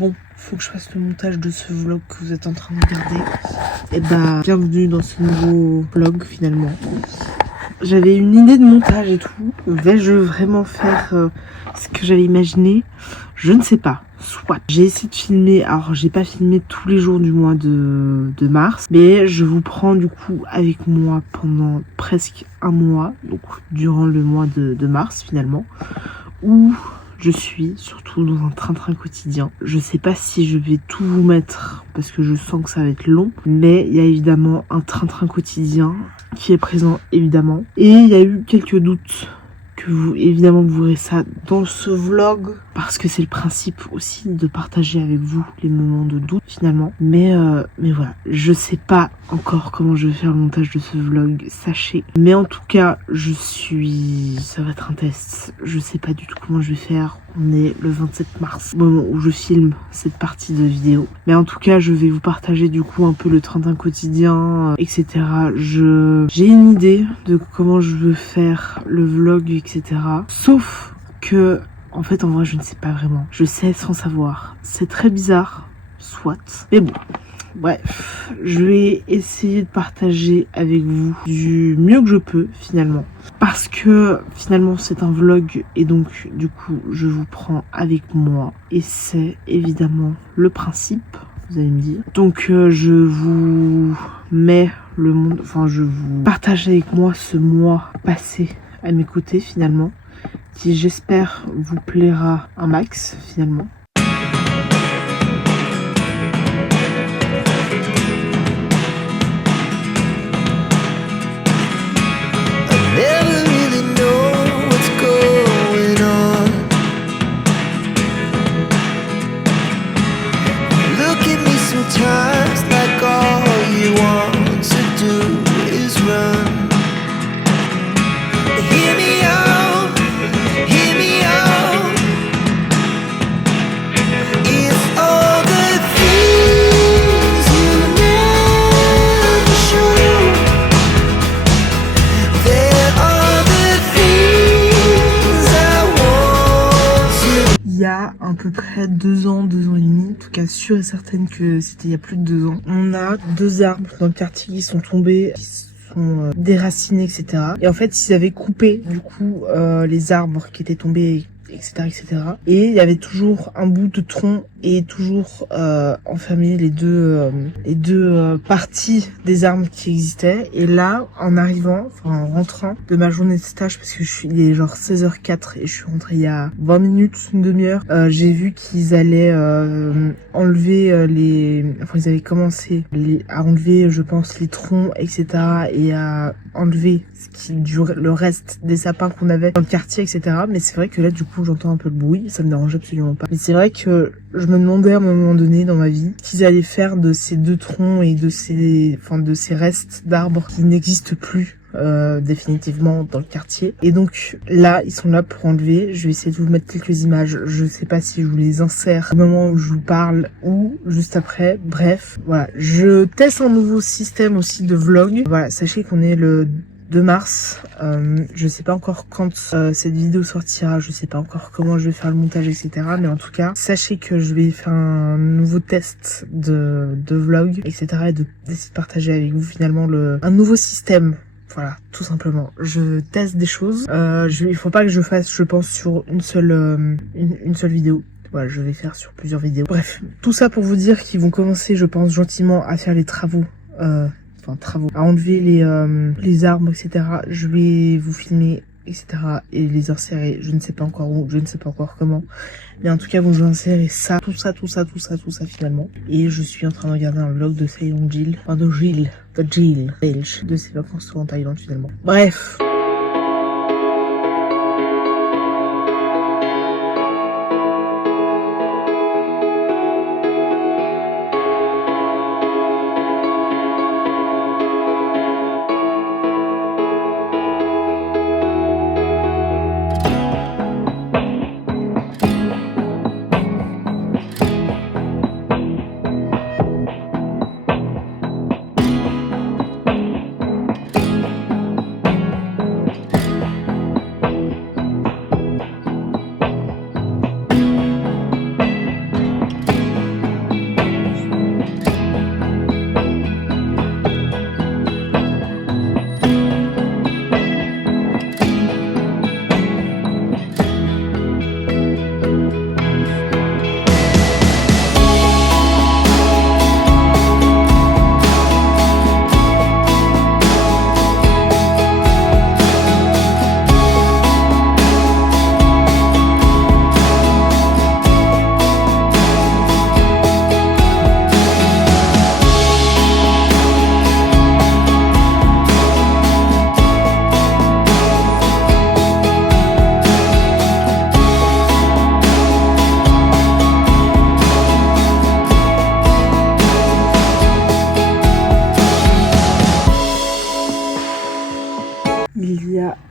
bon, faut que je fasse le montage de ce vlog que vous êtes en train de regarder. Et bah, bienvenue dans ce nouveau vlog finalement. J'avais une idée de montage et tout. Vais-je vraiment faire ce que j'avais imaginé? Je ne sais pas. Soit. J'ai essayé de filmer, alors j'ai pas filmé tous les jours du mois de mars, mais je vous prends du coup avec moi pendant presque un mois, donc durant le mois de mars finalement, où je suis surtout dans un train-train quotidien. Je sais pas si je vais tout vous mettre parce que je sens que ça va être long, mais il y a évidemment un train-train quotidien qui est présent évidemment. Et il y a eu quelques doutes que vous, évidemment, vous verrez ça dans ce vlog parce que c'est le principe aussi de partager avec vous les moments de doute finalement. Mais voilà, je sais pas encore comment je vais faire le montage de ce vlog, sachez. Mais en tout cas, ça va être un test. Je sais pas du tout comment je vais faire. On est le 27 mars, au moment où je filme cette partie de vidéo. Mais en tout cas, je vais vous partager du coup un peu le train-train quotidien, etc. J'ai une idée de comment je veux faire le vlog, etc. Sauf que, en fait, en vrai, je ne sais pas vraiment. Je sais sans savoir. C'est très bizarre, soit. Mais bon. Bref, je vais essayer de partager avec vous du mieux que je peux finalement. Parce que finalement c'est un vlog et donc du coup je vous prends avec moi. Et c'est évidemment le principe, vous allez me dire. Donc je vous mets le monde, enfin je vous partage avec moi ce mois passé à mes côtés finalement. Qui j'espère vous plaira un max finalement. Il y a à peu près 2 ans et demi, en tout cas sûre et certaine que c'était il y a plus de 2 ans. On a 2 arbres dans le quartier qui sont tombés, qui sont déracinés, etc. Et en fait, ils avaient coupé du coup les arbres qui étaient tombés, etc., etc. Et il y avait toujours un bout de tronc et toujours enfermé les deux parties des arbres qui existaient. Et là, en arrivant, enfin en rentrant de ma journée de stage, parce que il est genre 16h04 et je suis rentrée il y a 20 minutes, une demi-heure, j'ai vu qu'ils allaient enlever ils avaient commencé à enlever, je pense, les troncs, etc. et à enlever le reste des sapins qu'on avait dans le quartier, etc. Mais c'est vrai que là, du coup, j'entends un peu le bruit, ça me dérange absolument pas. Mais c'est vrai que je me demandais à un moment donné dans ma vie qu'ils allaient faire de ces 2 troncs et de ces restes d'arbres qui n'existent plus définitivement dans le quartier. Et donc là, ils sont là pour enlever. Je vais essayer de vous mettre quelques images. Je sais pas si je vous les insère au moment où je vous parle ou juste après. Bref, voilà. Je teste un nouveau système aussi de vlog. Voilà, sachez qu'on est le 2 mars, je sais pas encore quand cette vidéo sortira, je sais pas encore comment je vais faire le montage, etc. Mais en tout cas, sachez que je vais faire un nouveau test de vlog, etc. et d'essayer de partager avec vous finalement un nouveau système. Voilà, tout simplement. Je teste des choses. Il faut pas que je fasse, je pense, sur une seule vidéo. Voilà, je vais faire sur plusieurs vidéos. Bref, tout ça pour vous dire qu'ils vont commencer, je pense, gentiment à faire les travaux. À enlever les arbres, etc. Je vais vous filmer, etc. et les insérer, je ne sais pas encore où, je ne sais pas encore comment. Mais en tout cas, vous insérez ça, tout ça finalement. Et je suis en train de regarder un vlog de Sayon Jill, de ses vacances en Thaïlande finalement. Bref.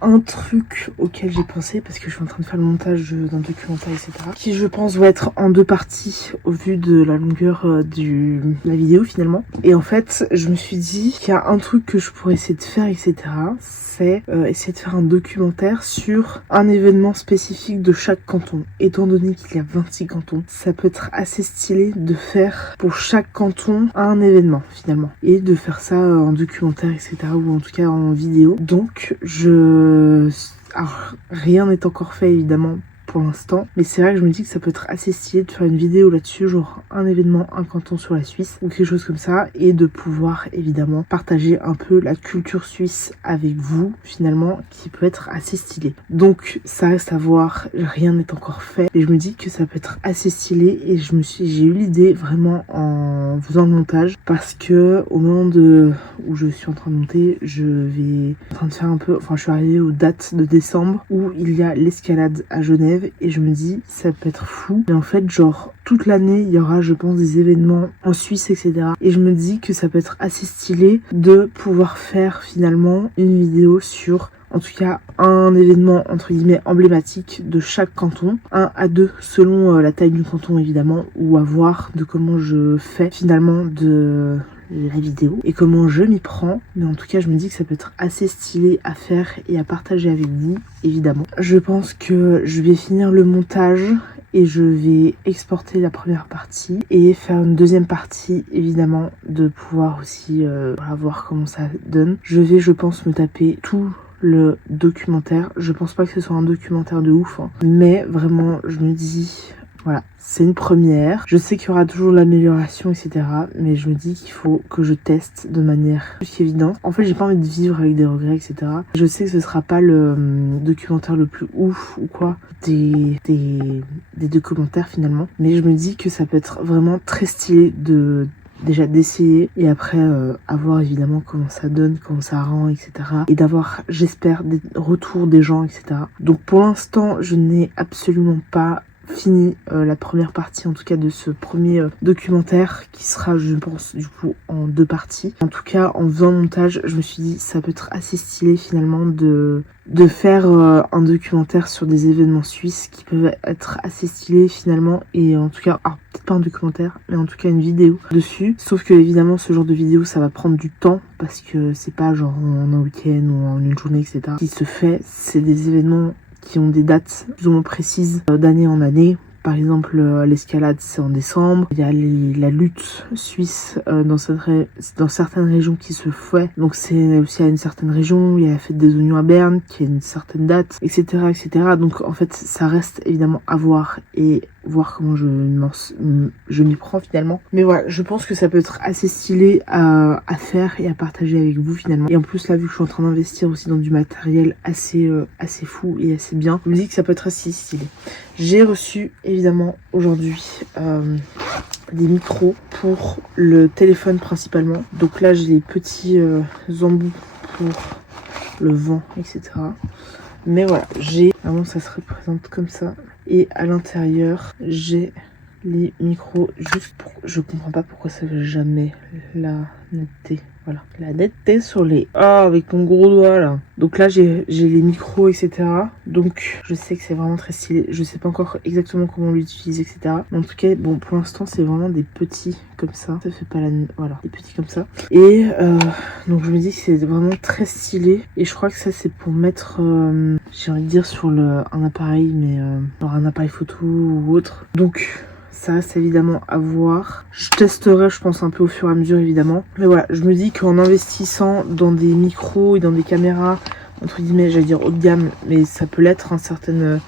un truc auquel j'ai pensé, parce que je suis en train de faire le montage d'un documentaire, etc. Qui, je pense, va être en 2 parties au vu de la longueur de la vidéo finalement. Et en fait, je me suis dit qu'il y a un truc que je pourrais essayer de faire, etc. C'est essayer de faire un documentaire sur un événement spécifique de chaque canton. Étant donné qu'il y a 26 cantons, ça peut être assez stylé de faire pour chaque canton un événement finalement. Et de faire ça en documentaire, etc. ou en tout cas en vidéo. Donc alors, rien n'est encore fait évidemment pour l'instant, mais c'est vrai que je me dis que ça peut être assez stylé de faire une vidéo là-dessus, genre un événement, un canton sur la Suisse ou quelque chose comme ça, et de pouvoir évidemment partager un peu la culture suisse avec vous finalement, qui peut être assez stylé. Donc ça reste à voir, rien n'est encore fait, et je me dis que ça peut être assez stylé, et j'ai eu l'idée vraiment en faisant le montage, parce que au moment où je suis en train de monter, je suis arrivée aux dates de décembre où il y a l'escalade à Genève. Et je me dis, ça peut être fou. Mais en fait, genre, toute l'année, il y aura, je pense, des événements en Suisse, etc. Et je me dis que ça peut être assez stylé de pouvoir faire finalement une vidéo sur, en tout cas, un événement, entre guillemets, emblématique de chaque canton. 1 à 2, selon la taille du canton, évidemment, ou à voir de comment je fais finalement de la vidéo et comment je m'y prends, mais en tout cas je me dis que ça peut être assez stylé à faire et à partager avec vous évidemment. Je pense que je vais finir le montage et je vais exporter la première partie et faire une deuxième partie évidemment, de pouvoir aussi voir comment ça donne. Je pense me taper tout le documentaire. Je pense pas que ce soit un documentaire de ouf, hein, mais vraiment je me dis, voilà, c'est une première. Je sais qu'il y aura toujours l'amélioration, etc. Mais je me dis qu'il faut que je teste de manière plus qu'évidente. En fait, j'ai pas envie de vivre avec des regrets, etc. Je sais que ce sera pas le documentaire le plus ouf ou quoi des documentaires finalement. Mais je me dis que ça peut être vraiment très stylé déjà d'essayer et après à voir évidemment comment ça donne, comment ça rend, etc. Et d'avoir, j'espère, des retours des gens, etc. Donc pour l'instant, je n'ai absolument pas fini la première partie en tout cas de ce premier documentaire qui sera, je pense, du coup en 2 parties. En tout cas, en faisant le montage, je me suis dit ça peut être assez stylé finalement de faire un documentaire sur des événements suisses qui peuvent être assez stylés finalement, et en tout cas, alors peut-être pas un documentaire, mais en tout cas une vidéo dessus. Sauf que évidemment ce genre de vidéo ça va prendre du temps, parce que c'est pas genre en un week-end ou en une journée, etc. qui se fait. C'est des événements qui ont des dates plus ou moins précises d'année en année. Par exemple, l'escalade, c'est en décembre. Il y a la lutte suisse dans certaines régions qui se fait. Donc c'est aussi à une certaine région. Il y a la fête des oignons à Berne qui a une certaine date, etc., etc. Donc en fait, ça reste évidemment à voir et voir comment je m'y prends finalement. Mais voilà, je pense que ça peut être assez stylé à faire et à partager avec vous finalement. Et en plus là, vu que je suis en train d'investir aussi dans du matériel assez fou et assez bien, je me dis que ça peut être assez stylé. J'ai reçu évidemment aujourd'hui des micros pour le téléphone principalement. Donc là j'ai les petits embouts pour le vent, etc. Mais voilà, vraiment ça se représente comme ça. Et à l'intérieur, j'ai les micros juste pour... Je comprends pas pourquoi ça fait jamais la netteté. Voilà, la netteté sur les... Ah, avec mon gros doigt là. Donc là, j'ai les micros, etc. Donc, je sais que c'est vraiment très stylé. Je sais pas encore exactement comment l'utiliser, etc. Mais en tout cas, bon, pour l'instant, c'est vraiment des petits comme ça. Ça fait pas la... Voilà, des petits comme ça. Et donc, je me dis que c'est vraiment très stylé. Et je crois que ça, c'est pour mettre... j'ai envie de dire sur un appareil, mais genre un appareil photo ou autre. Donc... ça reste évidemment à voir. Je testerai, je pense, un peu au fur et à mesure, évidemment. Mais voilà, je me dis qu'en investissant dans des micros et dans des caméras, entre guillemets, j'allais dire haut de gamme, mais ça peut l'être, hein,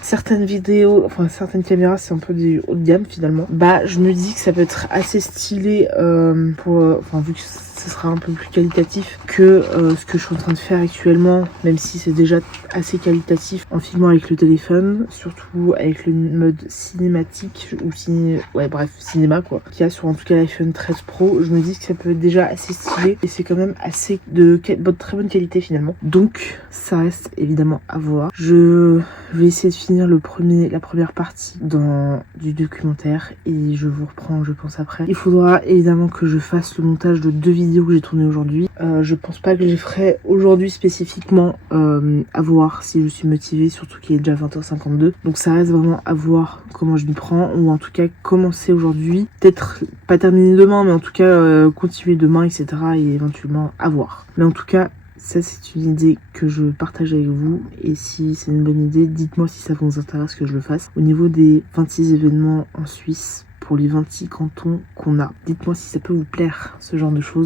certaines vidéos, enfin certaines caméras, c'est un peu du haut de gamme finalement. Bah, je me dis que ça peut être assez stylé vu que ce sera un peu plus qualitatif que ce que je suis en train de faire actuellement, même si c'est déjà assez qualitatif en filmant avec le téléphone, surtout avec le mode cinématique ou cinéma quoi, qu'il y a sur en tout cas l'iPhone 13 Pro. Je me dis que ça peut être déjà assez stylé et c'est quand même assez de très bonne qualité finalement. Donc ça reste évidemment à voir. Je Je vais essayer de finir la première partie du documentaire et je vous reprends, je pense, après. Il faudra évidemment que je fasse le montage de 2 vidéos que j'ai tournées aujourd'hui. Je pense pas que je les ferai aujourd'hui spécifiquement, à voir si je suis motivée, surtout qu'il est déjà 20h52. Donc ça reste vraiment à voir comment je m'y prends, ou en tout cas commencer aujourd'hui. Peut-être pas terminer demain, mais en tout cas continuer demain, etc. et éventuellement à voir. Mais en tout cas, ça, c'est une idée que je partage avec vous. Et si c'est une bonne idée, dites-moi si ça vous intéresse que je le fasse. Au niveau des 26 événements en Suisse, pour les 26 cantons qu'on a, dites-moi si ça peut vous plaire, ce genre de choses.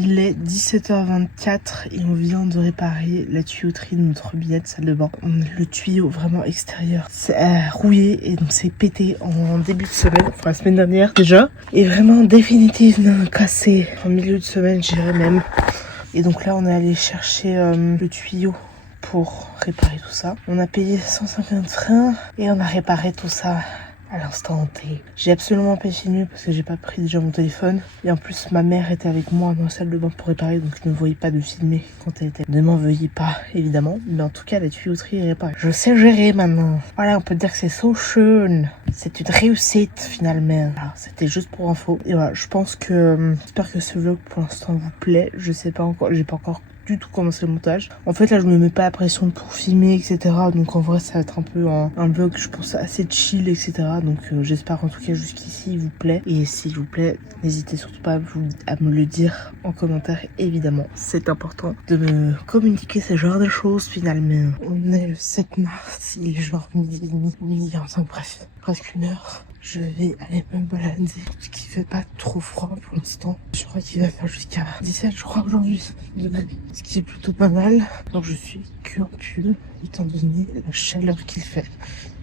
Il est 17h24 et on vient de réparer la tuyauterie de notre robinet de salle de bain. Le tuyau vraiment extérieur c'est rouillé et donc c'est pété en début de semaine, enfin la semaine dernière déjà. Et vraiment définitivement cassé en milieu de semaine, j'irais même. Et donc là on est allé chercher le tuyau pour réparer tout ça. On a payé 150 francs et on a réparé tout ça à l'instant T. J'ai absolument pas filmé parce que j'ai pas pris déjà mon téléphone. Et en plus, ma mère était avec moi dans la salle de bain pour réparer, donc je ne voyais pas de filmer quand elle était. Ne m'en veuillez pas, évidemment. Mais en tout cas, la tuyauterie est réparée. Je sais gérer maintenant. Voilà, on peut dire que c'est so schön. C'est une réussite finalement. Voilà, c'était juste pour info. Et voilà, je pense que... j'espère que ce vlog pour l'instant vous plaît. Je sais pas encore, j'ai pas encore du tout commencer le montage. En fait là je me mets pas la pression pour filmer, etc. Donc en vrai ça va être un peu un vlog je pense assez chill, etc. Donc j'espère en tout cas jusqu'ici il vous plaît. Et s'il vous plaît, n'hésitez surtout pas à me le dire en commentaire, évidemment. C'est important de me communiquer ce genre de choses finalement. On est le 7 mars, il est genre midi 45, bref, presque 1h. Je vais aller me balader, parce qu'il fait pas trop froid pour l'instant. Je crois qu'il va faire jusqu'à 17, je crois, aujourd'hui, ce qui est plutôt pas mal. Donc je suis que en pull, étant donné la chaleur qu'il fait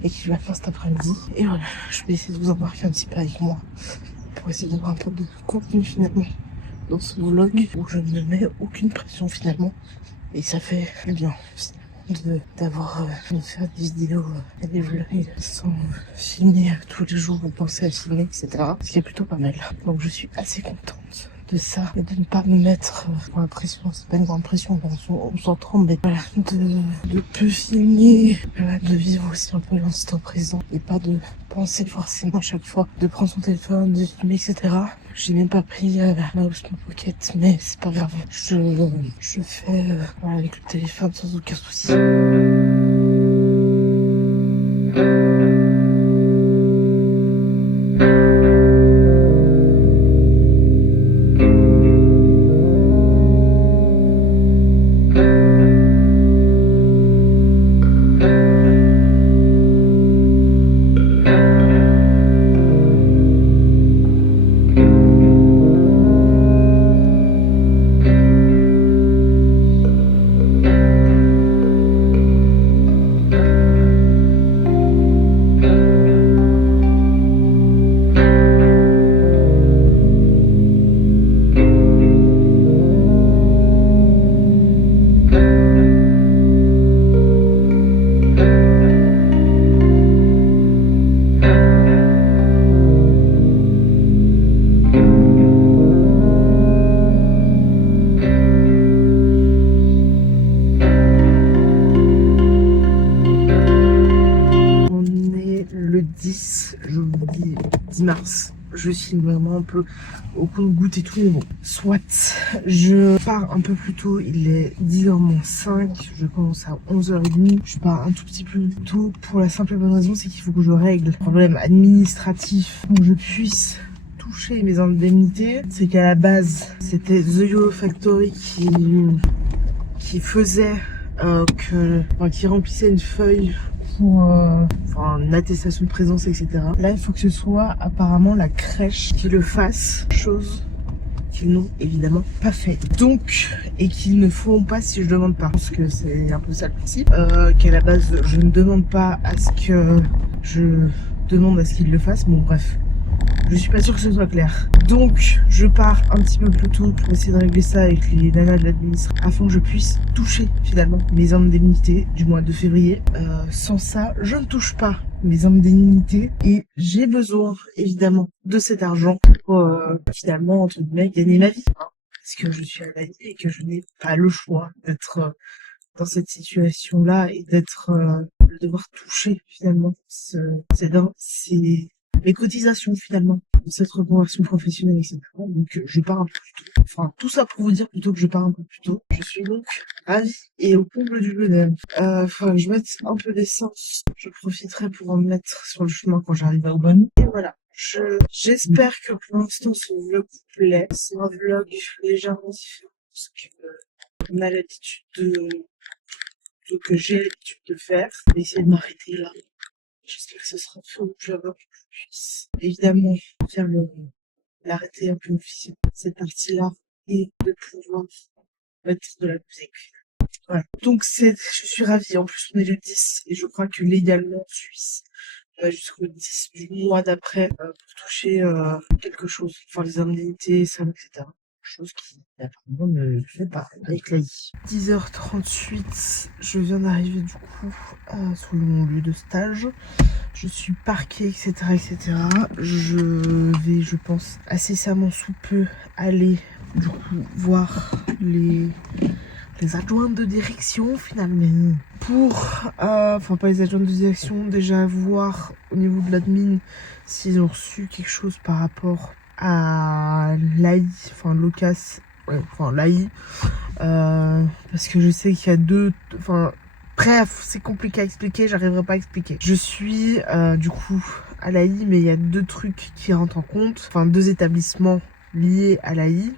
et qu'il va faire cet après-midi. Et voilà, je vais essayer de vous embarquer un petit peu avec moi pour essayer d'avoir un peu de contenu finalement dans ce vlog où je ne mets aucune pression finalement. Et ça fait du bien d'avoir de faire des vidéos et des vlogs sans filmer tous les jours ou penser à filmer, etc. Ce qui est plutôt pas mal. Donc je suis assez contente de ça et de ne pas me mettre pour la pression. C'est pas une grande pression, on s'entend, mais voilà, de peu filmer, voilà, de vivre aussi un peu l'instant présent et pas de penser forcément à chaque fois de prendre son téléphone, de filmer, etc. J'ai même pas pris la Osmo Pocket, mais c'est pas grave. Je fais voilà, avec le téléphone sans aucun souci. Le 10, je vous dis 10 mars. Je filme vraiment un peu au compte-gouttes et tout, mais bon. Soit, je pars un peu plus tôt, il est 10h-5, je commence à 11h30. Je pars un tout petit peu plus tôt pour la simple et bonne raison, c'est qu'il faut que je règle le problème administratif pour que je puisse toucher mes indemnités, c'est qu'à la base, c'était The YOLO Factory qui faisait qui remplissait une feuille pour une attestation de présence, etc. Là, il faut que ce soit apparemment la crèche qui le fasse, chose qu'ils n'ont évidemment pas fait. Donc, et qu'ils ne feront pas si je demande pas. Parce que c'est un peu ça le principe. Qu'à la base, je ne demande pas à ce que je demande à ce qu'ils le fassent. Bon, bref. Je suis pas sûre que ce soit clair. Donc, je pars un petit peu plus tôt pour essayer de régler ça avec les nanas de l'administration afin que je puisse toucher finalement mes indemnités du mois de février. Sans ça, je ne touche pas mes indemnités et j'ai besoin évidemment de cet argent pour finalement entre guillemets gagner ma vie. Hein, parce que je suis à la vie et que je n'ai pas le choix d'être dans cette situation-là et de devoir toucher finalement c'est les cotisations finalement de cette reconversion professionnelle, etc. Donc je pars un peu plus tôt. Enfin, tout ça pour vous dire plutôt que je pars un peu plus tôt. Je suis donc ravie et au comble du bonheur. Faudra que je mette un peu d'essence. Je profiterai pour en mettre sur le chemin quand j'arrive à Aubonne. Et voilà. J'espère que pour l'instant ce vlog vous plaît. C'est un vlog légèrement différent parce qu'on a que j'ai l'habitude de faire. Je vais essayer de m'arrêter là. J'espère que ce sera fait au plus avant que je puisse évidemment faire l'arrêter un peu officiel cette partie-là et de pouvoir mettre de la musique. Voilà. Donc je suis ravie. En plus on est le 10 et je crois que légalement en Suisse on a jusqu'au 10 du mois d'après pour toucher quelque chose, enfin les indemnités, ça, etc. Chose qui apparemment ne fait pas avec l'AI. 10h38, je viens d'arriver du coup sur mon lieu de stage. Je suis parquée, etc., etc. Je vais, je pense, incessamment sous peu aller du coup voir les adjointes de direction finalement pour, enfin pas les adjointes de direction, déjà voir au niveau de l'admin s'ils ont reçu quelque chose par rapport à l'AI, enfin l'OCAS, ouais, enfin l'AI, parce que je sais qu'il y a bref, c'est compliqué à expliquer, j'arriverai pas à expliquer. Je suis du coup à l'AI, mais il y a deux trucs qui rentrent en compte, enfin deux établissements liés à l'AI,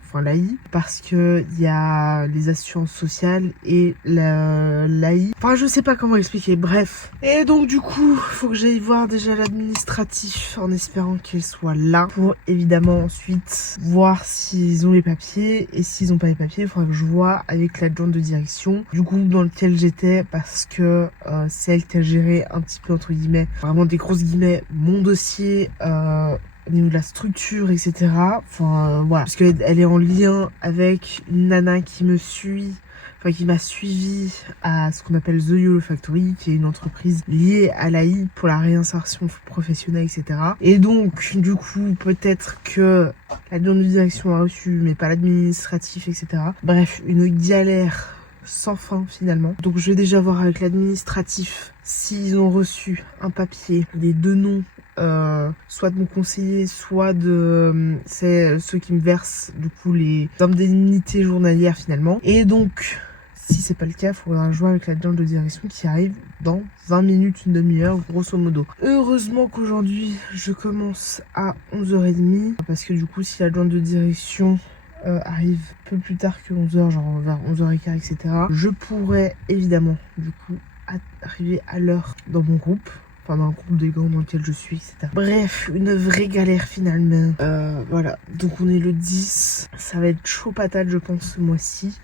parce que il y a les assurances sociales et l'AI. Enfin, je sais pas comment expliquer, bref. Et donc du coup, faut que j'aille voir déjà l'administratif en espérant qu'elle soit là pour évidemment ensuite voir s'ils ont les papiers, et s'ils ont pas les papiers, il faudra que je vois avec l'adjointe de direction du groupe dans lequel j'étais, parce que c'est elle qui a géré un petit peu entre guillemets, vraiment des grosses guillemets, mon dossier au niveau de la structure, etc. Enfin, voilà. Parce qu'elle est en lien avec une nana qui me suit, enfin, qui m'a suivi à ce qu'on appelle The YOLO Factory, qui est une entreprise liée à l'AI pour la réinsertion professionnelle, etc. Et donc, du coup, peut-être que l'adjoint de direction a reçu, mais pas l'administratif, etc. Bref, une galère sans fin finalement. Donc je vais déjà voir avec l'administratif s'ils ont reçu un papier des deux noms, soit de mon conseiller, soit de c'est ceux qui me versent du coup les indemnités journalières finalement. Et donc si c'est pas le cas, il faudra jouer avec l'adjoint de direction qui arrive dans 20 minutes, une demi-heure, grosso modo. Heureusement qu'aujourd'hui, je commence à 11h30, parce que du coup, si l'adjoint de direction arrive un peu plus tard que 11h, genre vers 11h15, etc., je pourrais évidemment, du coup, arriver à l'heure dans mon groupe. Enfin, dans le groupe des gants dans lequel je suis, etc. Bref, une vraie galère finalement. Voilà, donc on est le 10. Ça va être chaud patate, je pense, ce mois-ci.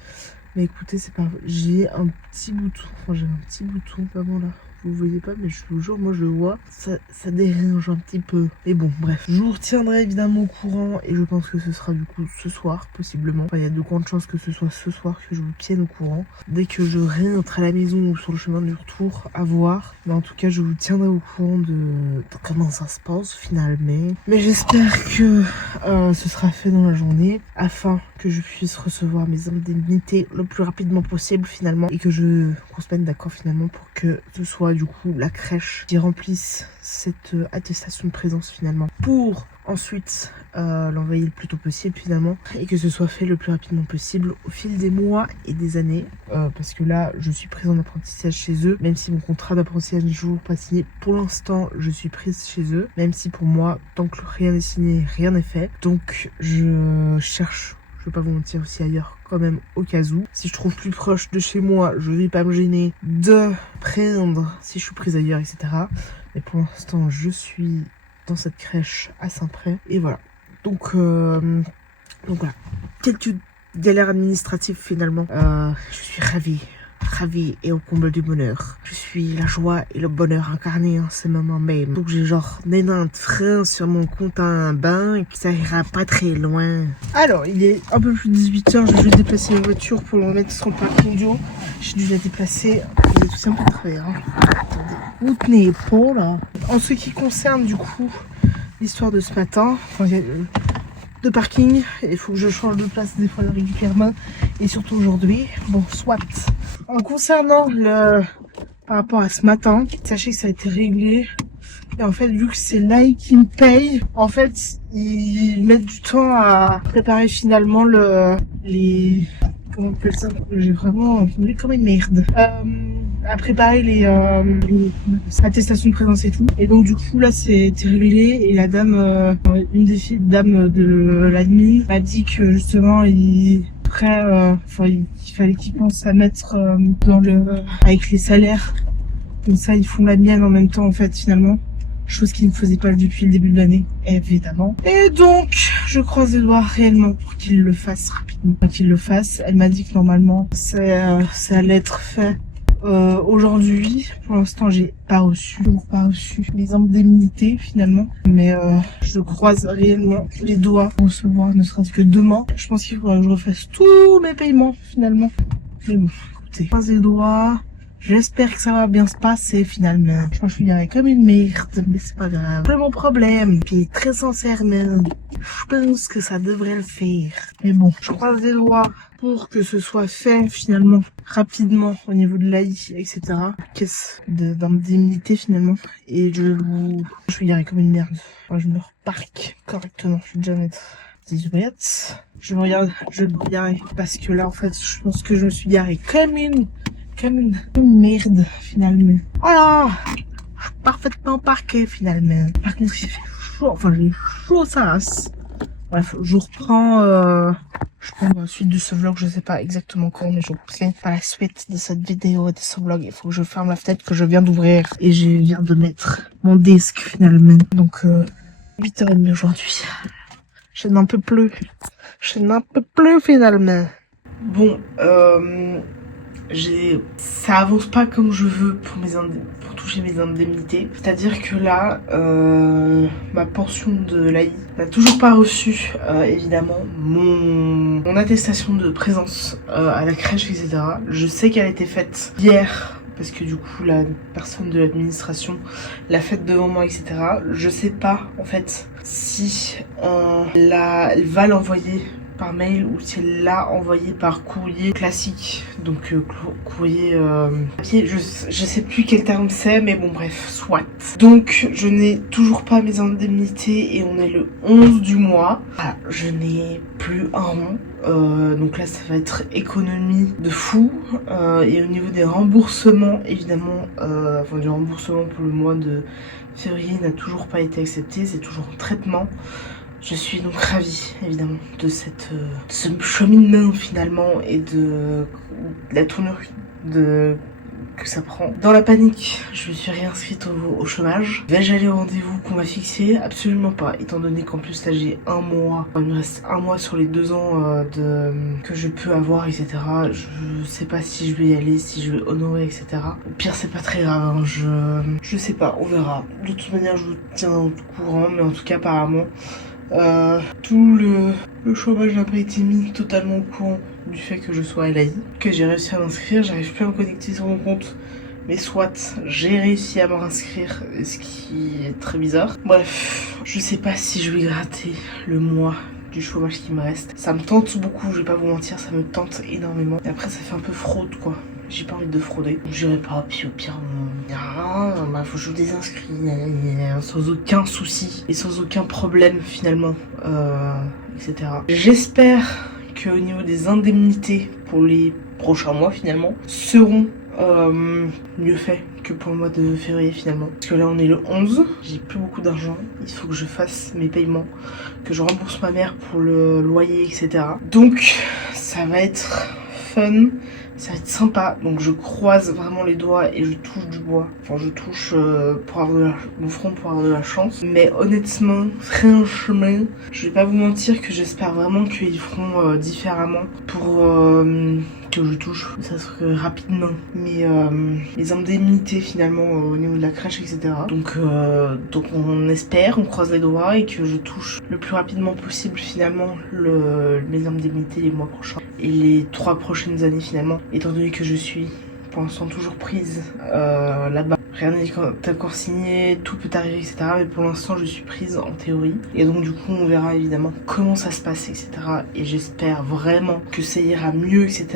Mais écoutez, c'est pas grave. J'ai un petit bouton. Enfin, j'ai un petit bouton. Vraiment là. Vous voyez pas, mais je vous jure, moi je le vois. Ça dérange un petit peu. Mais bon, bref. Je vous retiendrai évidemment au courant. Et je pense que ce sera du coup ce soir, possiblement. Enfin, il y a de grandes chances que ce soit ce soir que je vous tienne au courant. Dès que je rentre à la maison ou sur le chemin du retour, à voir. Mais en tout cas, je vous tiendrai au courant de comment ça se passe finalement. Mais j'espère que ce sera fait dans la journée. Afin que je puisse recevoir mes indemnités le plus rapidement possible finalement. Et qu'on se mette d'accord finalement pour que ce soit du coup la crèche qui remplisse cette attestation de présence finalement pour Ensuite, l'envoyer le plus tôt possible finalement et que ce soit fait le plus rapidement possible au fil des mois et des années parce que là je suis prise en apprentissage chez eux, même si mon contrat d'apprentissage n'est toujours pas signé. Pour l'instant je suis prise chez eux, même si pour moi tant que rien n'est signé rien n'est fait, donc je cherche, je vais pas vous mentir, aussi ailleurs quand même au cas où. Si je trouve plus proche de chez moi, je vais pas me gêner de prendre si je suis prise ailleurs, etc. Mais pour l'instant je suis dans cette crèche à Saint-Pré et voilà. Donc voilà, quelques galères administratives finalement. Je suis ravie et au comble du bonheur. Je suis la joie et le bonheur incarné en ce moment même. Donc j'ai genre 90 freins sur mon compte en banque, ça ira pas très loin. Alors il est un peu plus de 18h, je vais juste déplacer ma voiture pour le remettre sur le parking du haut. J'ai dû la déplacer, vous êtes tous un peu de travers. Hein. Attendez, vous tenez pas là. En ce qui concerne du coup l'histoire de ce matin, enfin, il y a de parking, il faut que je change de place des fois régulièrement et surtout aujourd'hui. Bon, soit. En concernant par rapport à ce matin, sachez que ça a été réglé. Et en fait, vu que c'est l'AI qui me paye, en fait, ils mettent du temps à préparer finalement les... Comment on appelle ça? J'ai vraiment fondu comme une merde. À préparer les attestations de présence et tout. Et donc du coup là c'était réglé et la dame, une des filles dames de l'admin m'a dit que justement il fallait qu'ils pensent à mettre avec les salaires. Comme ça ils font la mienne en même temps en fait finalement. Chose qu'ils ne faisaient pas depuis le début de l'année, évidemment. Et donc, je croise les doigts réellement pour qu'ils le fassent rapidement. Qu'ils le fassent. Elle m'a dit que normalement, ça allait être fait aujourd'hui. Pour l'instant, j'ai toujours pas reçu les indemnités finalement. Mais je croise réellement les doigts pour recevoir, ne serait-ce que demain. Je pense qu'il faudra que je refasse tous mes paiements finalement. Mais bon, écoutez, croise les doigts. J'espère que ça va bien se passer finalement. Je pense que je finirai comme une merde, mais c'est pas grave. C'est mon problème. Puis très sincèrement, je pense que ça devrait le faire. Mais bon, je croise les doigts pour que ce soit fait finalement rapidement au niveau de l'AI, etc. Caisse d'indemnité finalement. Et je finirai comme une merde. Moi, je me reparque correctement. Je vais déjà mettre 10 oubliettes. Je me regarde parce que là en fait, je pense que je me suis garé comme une merde finalement. Voilà, je suis parfaitement parqué finalement. Par contre il fait chaud, enfin j'ai chaud ça race. Bref, je reprends la suite de ce vlog, je sais pas exactement quand, mais je reprends à la suite de cette vidéo et de ce vlog. Il faut que je ferme la fenêtre que je viens d'ouvrir et je viens de mettre mon disque finalement. Donc 8h30 aujourd'hui. Je n'en peux plus. Finalement. Bon, ça avance pas comme je veux pour toucher mes indemnités. C'est-à-dire que là, ma pension de l'AI n'a toujours pas reçu, évidemment, mon attestation de présence à la crèche, etc. Je sais qu'elle a été faite hier, parce que du coup, la personne de l'administration l'a faite devant moi, etc. Je sais pas, en fait, si elle va l'envoyer par mail ou si elle l'a envoyé par courrier classique, donc courrier papier, je sais plus quel terme c'est, mais bon bref, soit. Donc je n'ai toujours pas mes indemnités et on est le 11 du mois. Ah, je n'ai plus un rond. Donc là ça va être économie de fou et au niveau des remboursements évidemment du remboursement pour le mois de février n'a toujours pas été accepté, c'est toujours en traitement. Je suis donc ravie, évidemment, de ce cheminement, finalement, et de la tournure que ça prend. Dans la panique, je me suis réinscrite au chômage. Vais-je aller au rendez-vous qu'on m'a fixé? Absolument pas, étant donné qu'en plus, là, j'ai un mois. Il me reste un mois sur les 2 ans que je peux avoir, etc. Je sais pas si je vais y aller, si je vais honorer, etc. Au pire, c'est pas très grave, hein. Je sais pas, on verra. De toute manière, je vous tiens au courant, mais en tout cas, apparemment... tout le chômage n'a pas été mis totalement au courant du fait que je sois LAI, que j'ai réussi à m'inscrire, j'arrive plus à me connecter sur mon compte, mais soit j'ai réussi à me réinscrire, ce qui est très bizarre. Bref, je sais pas si je vais gratter le mois du chômage qui me reste. Ça me tente beaucoup, je vais pas vous mentir, ça me tente énormément. Et après ça fait un peu fraude quoi. j'ai pas envie de frauder. J'irai pas, puis au pire, bah, faut que je vous désinscris, sans aucun souci et sans aucun problème finalement, etc. J'espère qu'au niveau des indemnités pour les prochains mois finalement seront mieux faits que pour le mois de février finalement. Parce que là on est le 11, j'ai plus beaucoup d'argent, il faut que je fasse mes paiements, que je rembourse ma mère pour le loyer, etc. Donc ça va être fun, ça va être sympa. Donc je croise vraiment les doigts et je touche du bois. Enfin je touche pour avoir mon front pour avoir de la chance. Mais honnêtement, franchement, je vais pas vous mentir que j'espère vraiment qu'ils feront différemment pour que je touche, ça serait rapidement les indemnités finalement au niveau de la crèche, etc. Donc on espère, on croise les doigts et que je touche le plus rapidement possible finalement les indemnités les mois prochains et les 3 prochaines années finalement, étant donné que je suis pour l'instant toujours prise là-bas. Rien n'est encore signé, tout peut arriver, etc. Mais pour l'instant, je suis prise en théorie. Et donc, du coup, on verra évidemment comment ça se passe, etc. Et j'espère vraiment que ça ira mieux, etc.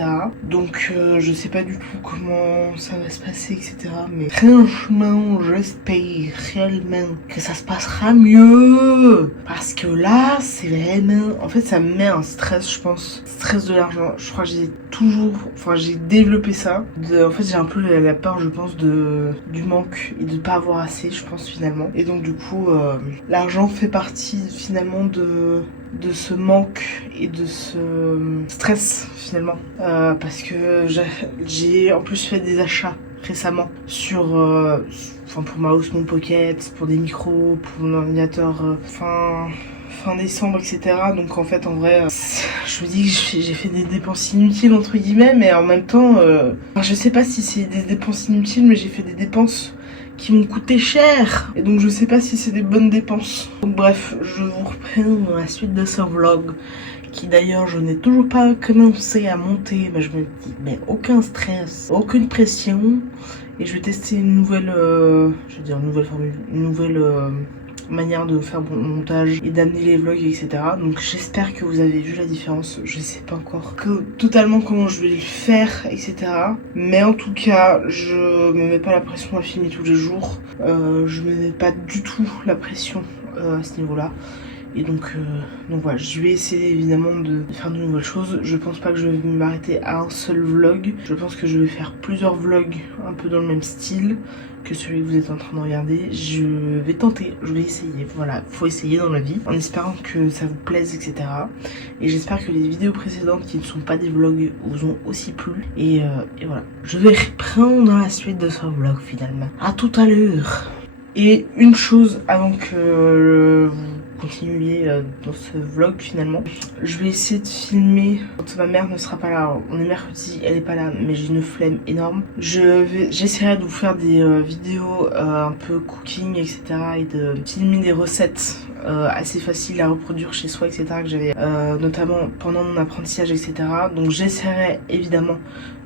Donc, je sais pas du tout comment ça va se passer, etc. Mais franchement, j'espère réellement que ça se passera mieux. Parce que là, c'est vraiment... En fait, ça me met un stress, je pense. Stress de l'argent. Je crois que j'ai développé ça. En fait, j'ai un peu la peur, je pense, du manque et de pas avoir assez, je pense, finalement. Et donc du coup l'argent fait partie finalement de ce manque et de ce stress finalement, parce que j'ai en plus fait des achats récemment sur pour ma Osmo Pocket, pour des micros, pour mon ordinateur fin décembre, etc. Donc en fait en vrai je me dis que j'ai fait des dépenses inutiles entre guillemets, mais en même temps je sais pas si c'est des dépenses inutiles, mais j'ai fait des dépenses qui m'ont coûté cher, et donc je sais pas si c'est des bonnes dépenses. Donc bref, je vous reprends dans la suite de ce vlog, qui d'ailleurs je n'ai toujours pas commencé à monter, mais je me dis mais aucun stress, aucune pression, et je vais tester une nouvelle formule, une nouvelle manière de faire mon montage et d'amener les vlogs, etc. Donc j'espère que vous avez vu la différence. Je sais pas encore totalement comment je vais le faire, etc. Mais en tout cas, je me mets pas la pression à filmer tous les jours. Je me mets pas du tout la pression à ce niveau-là. Et donc voilà, je vais essayer évidemment de faire de nouvelles choses. Je pense pas que je vais m'arrêter à un seul vlog. Je pense que je vais faire plusieurs vlogs un peu dans le même style que celui que vous êtes en train de regarder. Je vais tenter, je vais essayer. Voilà, faut essayer dans la vie, en espérant que ça vous plaise, etc. Et j'espère que les vidéos précédentes qui ne sont pas des vlogs vous ont aussi plu. Et voilà, je vais reprendre la suite de ce vlog finalement. À tout à l'heure. Et une chose avant que continuer dans ce vlog finalement, je vais essayer de filmer quand ma mère ne sera pas là. On est mercredi, elle est pas là, mais j'ai une flemme énorme. J'essaierai de vous faire des vidéos un peu cooking, etc. et de filmer des recettes assez faciles à reproduire chez soi, etc. que j'avais notamment pendant mon apprentissage, etc. Donc j'essaierai évidemment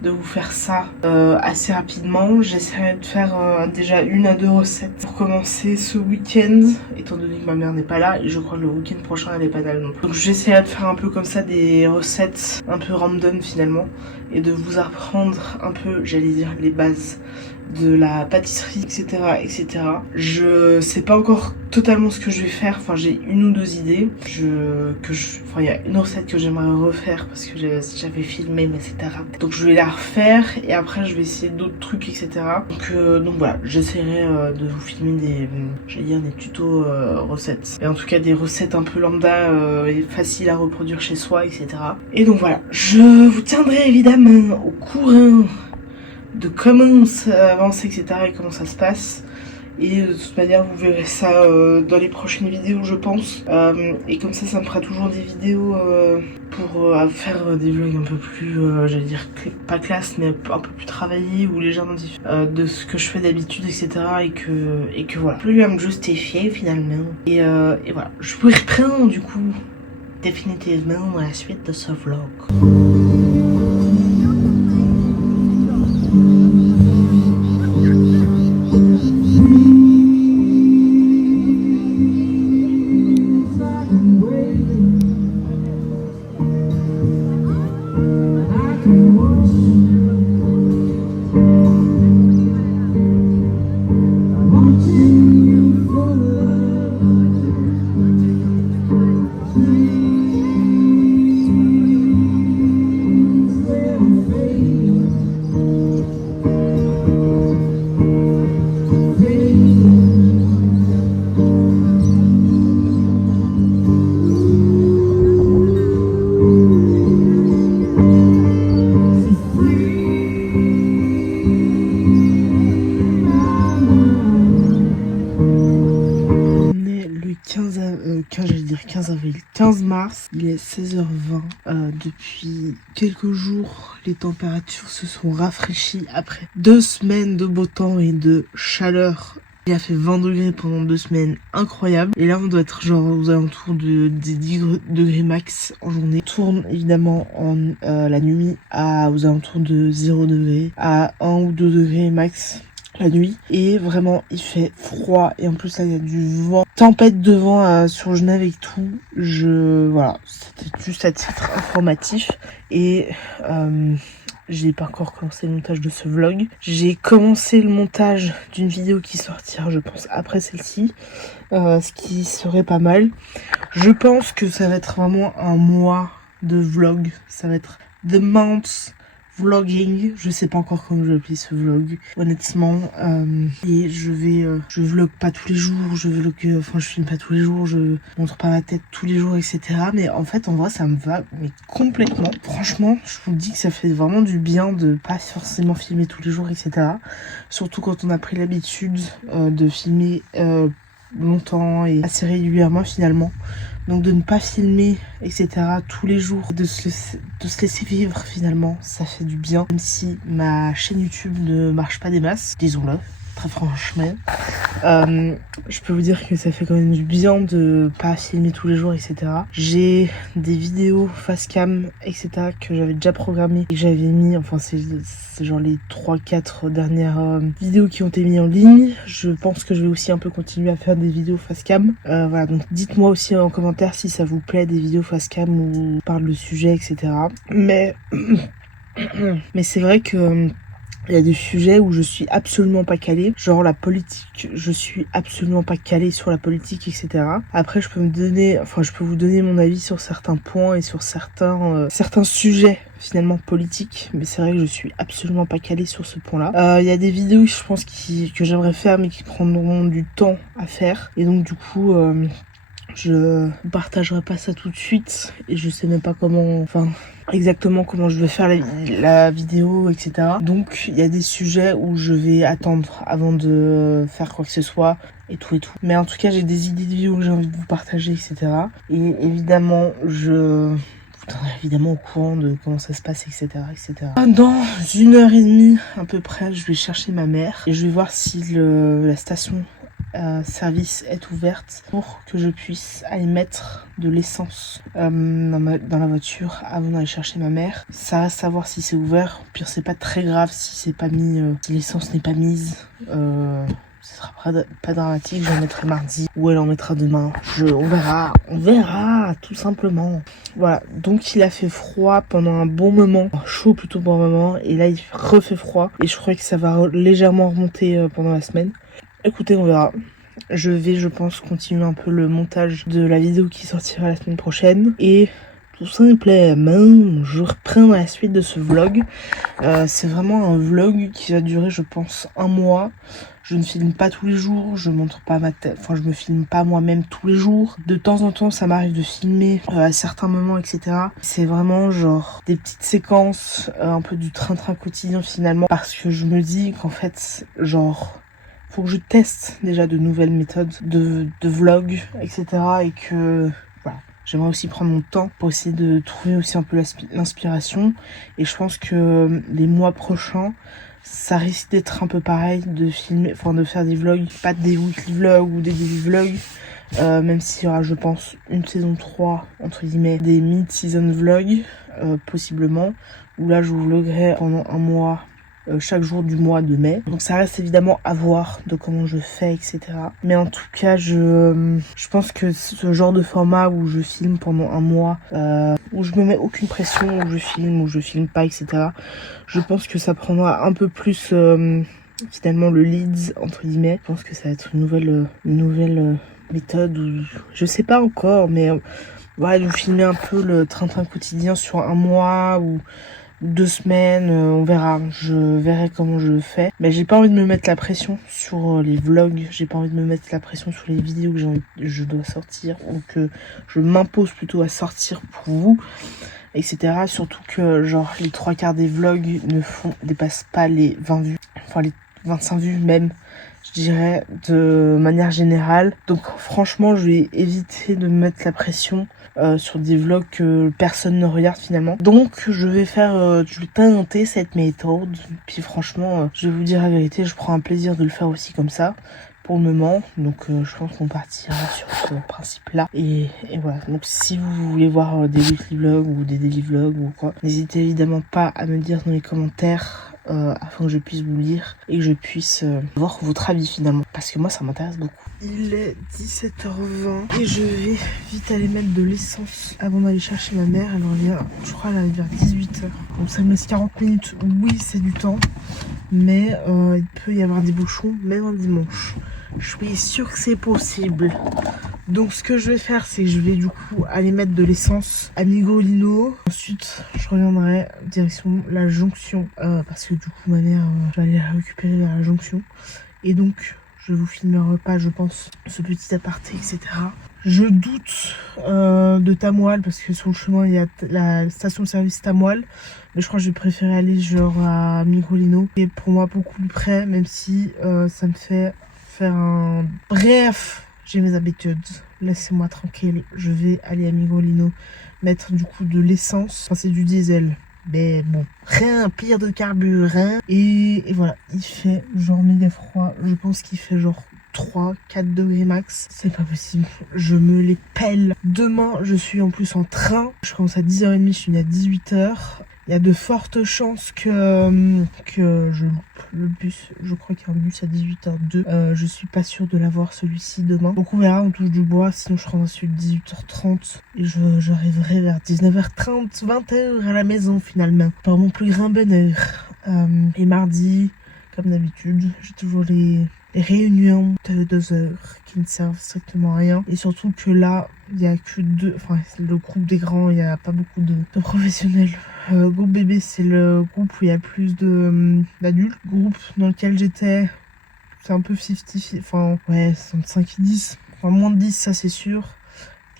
de vous faire ça assez rapidement. J'essaierai de faire déjà 1 à 2 recettes pour commencer ce week-end, étant donné que ma mère n'est pas là, et je crois que le week-end prochain elle n'est pas là non plus. Donc j'essaierai de faire un peu comme ça des recettes un peu random finalement, et de vous apprendre un peu, j'allais dire, les bases de la pâtisserie, etc., etc. Je sais pas encore totalement ce que je vais faire. Enfin, j'ai 1 ou 2 idées. Il y a une recette que j'aimerais refaire parce que j'avais filmé, mais c'était raté. Donc je vais la refaire, et après je vais essayer d'autres trucs, etc. Donc voilà, j'essaierai de vous filmer des tutos recettes. Et en tout cas des recettes un peu lambda et faciles à reproduire chez soi, etc. Et donc voilà, je vous tiendrai évidemment au courant de comment ça avance, etc. et comment ça se passe. Et de toute manière vous verrez ça dans les prochaines vidéos, je pense. Et comme ça me fera toujours des vidéos pour faire des vlogs un peu plus, j'allais dire pas classe, mais un peu plus travaillés, où les gens de ce que je fais d'habitude, etc. Et que voilà, plus à me justifier finalement. Et voilà, je vous reprends du coup définitivement à la suite de ce vlog. 15 avril, 15 mars, il est 16h20. Depuis quelques jours, les températures se sont rafraîchies après 2 semaines de beau temps et de chaleur. Il a fait 20 degrés pendant 2 semaines, incroyable. Et là, on doit être genre aux alentours des 10 degrés max en journée. On tourne évidemment la nuit aux alentours de 0 degrés à 1 ou 2 degrés max la nuit. Et vraiment, il fait froid. Et en plus, là, il y a du vent. Tempête de vent sur Genève et tout. Voilà, c'était juste à titre informatif. Et j'ai pas encore commencé le montage de ce vlog. J'ai commencé le montage d'une vidéo qui sortira, je pense, après celle-ci. Ce qui serait pas mal. Je pense que ça va être vraiment un mois de vlog. Ça va être The Month Vlogging. Je sais pas encore comment je vais appeler ce vlog, honnêtement. Et je vlog pas tous les jours. Je filme pas tous les jours. Je montre pas ma tête tous les jours, etc. Mais en fait, en vrai, ça me va mais complètement. Franchement, je vous dis que ça fait vraiment du bien de pas forcément filmer tous les jours, etc. Surtout quand on a pris l'habitude de filmer longtemps et assez régulièrement finalement. Donc de ne pas filmer, etc. tous les jours, de se laisser vivre finalement, ça fait du bien. Même si ma chaîne YouTube ne marche pas des masses, disons-le, très franchement. Je peux vous dire que ça fait quand même du bien de pas filmer tous les jours, etc. J'ai des vidéos face cam, etc. que j'avais déjà programmées et que j'avais mis, enfin c'est genre les 3-4 dernières vidéos qui ont été mises en ligne. Je pense que je vais aussi un peu continuer à faire des vidéos face cam. Voilà, donc dites-moi aussi en commentaire si ça vous plaît des vidéos face cam où on parle de sujets, etc. Mais c'est vrai que il y a des sujets où je suis absolument pas calée, genre la politique, je suis absolument pas calée sur la politique, etc. Après, je peux vous donner mon avis sur certains points et sur certains sujets finalement politiques, mais c'est vrai que je suis absolument pas calée sur ce point-là. Il y a des vidéos, je pense, que j'aimerais faire, mais qui prendront du temps à faire, et donc du coup, je vous partagerai pas ça tout de suite, et je sais même pas exactement comment je vais faire la vidéo, etc. Donc il y a des sujets où je vais attendre avant de faire quoi que ce soit et tout. Mais en tout cas, j'ai des idées de vidéos que j'ai envie de vous partager, etc. Et évidemment, je vous tiendrai évidemment au courant de comment ça se passe, etc. Dans 1h30 à peu près, je vais chercher ma mère et je vais voir si la station service est ouverte pour que je puisse aller mettre de l'essence dans la voiture avant d'aller chercher ma mère. Ça reste à voir si c'est ouvert. Au pire, c'est pas très grave si c'est pas mis, si l'essence n'est pas mise. Ce sera pas dramatique, j'en mettrai mardi ou elle en mettra demain. On verra tout simplement. Voilà, donc il a fait froid pendant un bon moment, chaud plutôt pour un moment, et là il refait froid et je crois que ça va légèrement remonter pendant la semaine. Écoutez, on verra. Je pense, continuer un peu le montage de la vidéo qui sortira la semaine prochaine. Et tout simplement, je reprends la suite de ce vlog. C'est vraiment un vlog qui va durer, je pense, un mois. Je ne filme pas tous les jours, je montre pas ma tête, je me filme pas moi-même tous les jours. De temps en temps, ça m'arrive de filmer à certains moments, etc. C'est vraiment genre des petites séquences, un peu du train-train quotidien finalement. Parce que je me dis qu'en fait, faut que je teste déjà de nouvelles méthodes de vlog, etc. Et que voilà, j'aimerais aussi prendre mon temps pour essayer de trouver aussi un peu l'inspiration. Et je pense que les mois prochains, ça risque d'être un peu pareil, de faire des vlogs, pas des weekly vlogs ou des daily vlogs. Même s'il y aura, je pense, une saison 3, entre guillemets, des mid-season vlogs, possiblement. Où là, je vous vloguerai pendant un mois, chaque jour du mois de mai. Donc ça reste évidemment à voir de comment je fais, etc. Mais en tout cas, je pense que ce genre de format où je filme pendant un mois, où je me mets aucune pression, où je filme pas, etc. Je pense que ça prendra un peu plus finalement le leads, entre guillemets. Je pense que ça va être une nouvelle méthode, où je sais pas encore, mais voilà, de vous filmer un peu le train-train quotidien sur un mois ou 2 semaines, on verra. Je verrai comment je le fais. Mais j'ai pas envie de me mettre la pression sur les vlogs. J'ai pas envie de me mettre la pression sur les vidéos que je dois sortir. Donc je m'impose plutôt à sortir pour vous, etc. Surtout que genre les 3 quarts des vlogs dépassent pas les 20 vues. Enfin 25 vues même, je dirais, de manière générale. Donc franchement, je vais éviter de mettre la pression sur des vlogs que personne ne regarde finalement. Donc je vais tenter cette méthode. Puis franchement, je vais vous dire la vérité, je prends un plaisir de le faire aussi comme ça pour le moment. Donc je pense qu'on partira sur ce principe-là. Et voilà. Donc si vous voulez voir des weekly vlogs ou des daily vlogs ou quoi, n'hésitez évidemment pas à me dire dans les commentaires afin que je puisse vous lire et que je puisse voir votre avis finalement. Parce que moi ça m'intéresse beaucoup. Il est 17h20 et je vais vite aller mettre de l'essence avant d'aller chercher ma mère. Elle revient, je crois, elle arrive vers 18h. Donc ça me laisse 40 minutes. Oui, c'est du temps. Mais il peut y avoir des bouchons même un dimanche. Je suis sûre que c'est possible. Donc ce que je vais faire, c'est que je vais du coup aller mettre de l'essence à Migolino. Ensuite, je reviendrai direction la jonction. Parce que du coup, ma mère, je vais aller la récupérer vers la jonction. Et donc, je vous filmerai pas, je pense, ce petit aparté, etc. Je doute de Tamoil parce que sur le chemin, il y a la station-service Tamoil. Mais je crois que je vais préférer aller genre à Migolino. Et pour moi, beaucoup plus près, même si ça me fait faire un... Bref, j'ai mes habitudes. Laissez-moi tranquille. Je vais aller à Migolino mettre du coup de l'essence. Enfin, c'est du diesel. Mais bon, rien pire de carburant. Et voilà, il fait genre méga froid. Je pense qu'il fait genre 3-4 degrés max. C'est pas possible. Je me les pèle. Demain, je suis en plus en train. Je commence à 10h30, je finis à 18h. Il y a de fortes chances que je loupe le bus. Je crois qu'il y a un bus à 18h02. Je suis pas sûre de l'avoir celui-ci demain. Donc on verra, on touche du bois. Sinon je serai ensuite 18h30. Et j'arriverai vers 19h30, 20h à la maison finalement. Par mon plus grand bonheur. Et mardi, comme d'habitude, j'ai toujours les réunions de 2 heures qui ne servent strictement à rien. Et surtout que là, il n'y a que deux... Enfin, le groupe des grands, il n'y a pas beaucoup de professionnels. Groupe bébé, c'est le groupe où il y a plus d'adultes. Groupe dans lequel j'étais, c'est un peu 50, enfin, ouais, 5 et 10. Enfin, moins de 10, ça c'est sûr.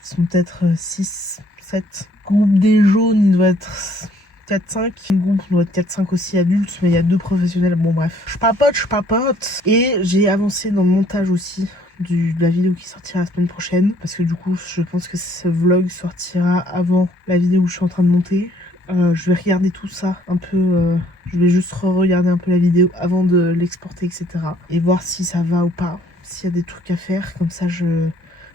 Ils sont peut-être 6, 7. Groupe des jaunes, il doit être 4-5. Le groupe doit être 4-5 aussi adultes, mais il y a 2 professionnels. Bon, bref. Je papote. Et j'ai avancé dans le montage aussi de la vidéo qui sortira la semaine prochaine. Parce que du coup, je pense que ce vlog sortira avant la vidéo où je suis en train de monter. Je vais regarder tout ça un peu, je vais juste regarder un peu la vidéo avant de l'exporter, etc. Et voir si ça va ou pas, s'il y a des trucs à faire. Comme ça, je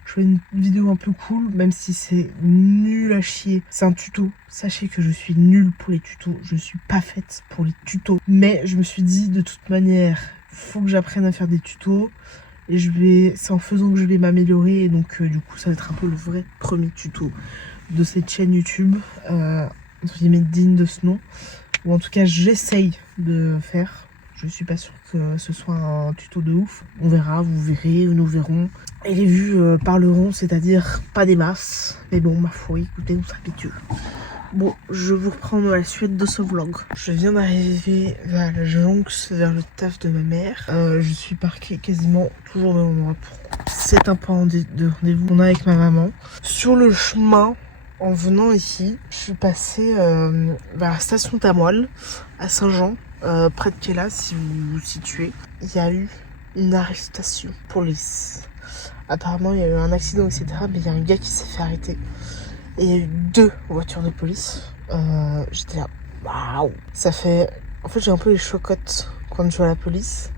fais une vidéo un peu cool, même si c'est nul à chier. C'est un tuto. Sachez que je suis nulle pour les tutos. Je suis pas faite pour les tutos. Mais je me suis dit, de toute manière, faut que j'apprenne à faire des tutos. Et c'est en faisant que je vais m'améliorer. Et donc, du coup, ça va être un peu le vrai premier tuto de cette chaîne YouTube. Entre guillemets digne de ce nom, ou en tout cas j'essaye de faire. Je suis pas sûre que ce soit un tuto de ouf, on verra, vous verrez, nous verrons et les vues parleront, c'est-à-dire pas des masses, mais bon, ma foi, écoutez, on s'habitue. Bon, je vous reprends dans la suite de ce vlog. Je viens d'arriver vers la jonction, vers le taf de ma mère. Je suis parquée quasiment toujours au même endroit. C'est un point de rendez-vous qu'on a avec ma maman. Sur le chemin, en venant ici, je suis passée vers la station Tamoil, à Saint-Jean, près de Kéla, si vous vous situez. Il y a eu une arrestation, police. Apparemment, il y a eu un accident, etc. Mais il y a un gars qui s'est fait arrêter. Et il y a eu 2 voitures de police. J'étais là, waouh! Ça fait... En fait, j'ai un peu les chocottes quand je vois la police.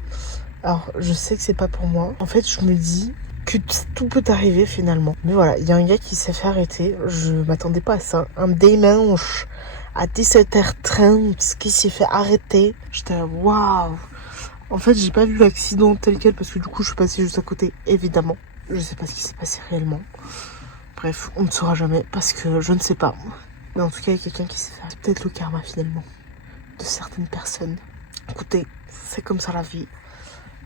Alors, je sais que c'est pas pour moi. En fait, je me dis que tout peut arriver finalement. Mais voilà, il y a un gars qui s'est fait arrêter. Je m'attendais pas à ça. Un dimanche à 17h30 qui s'est fait arrêter. J'étais là, waouh! En fait, j'ai pas vu l'accident tel quel parce que du coup, je suis passée juste à côté, évidemment. Je sais pas ce qui s'est passé réellement. Bref, on ne saura jamais parce que je ne sais pas. Mais en tout cas, il y a quelqu'un qui s'est fait arrêter. C'est peut-être le karma finalement de certaines personnes. Écoutez, c'est comme ça la vie.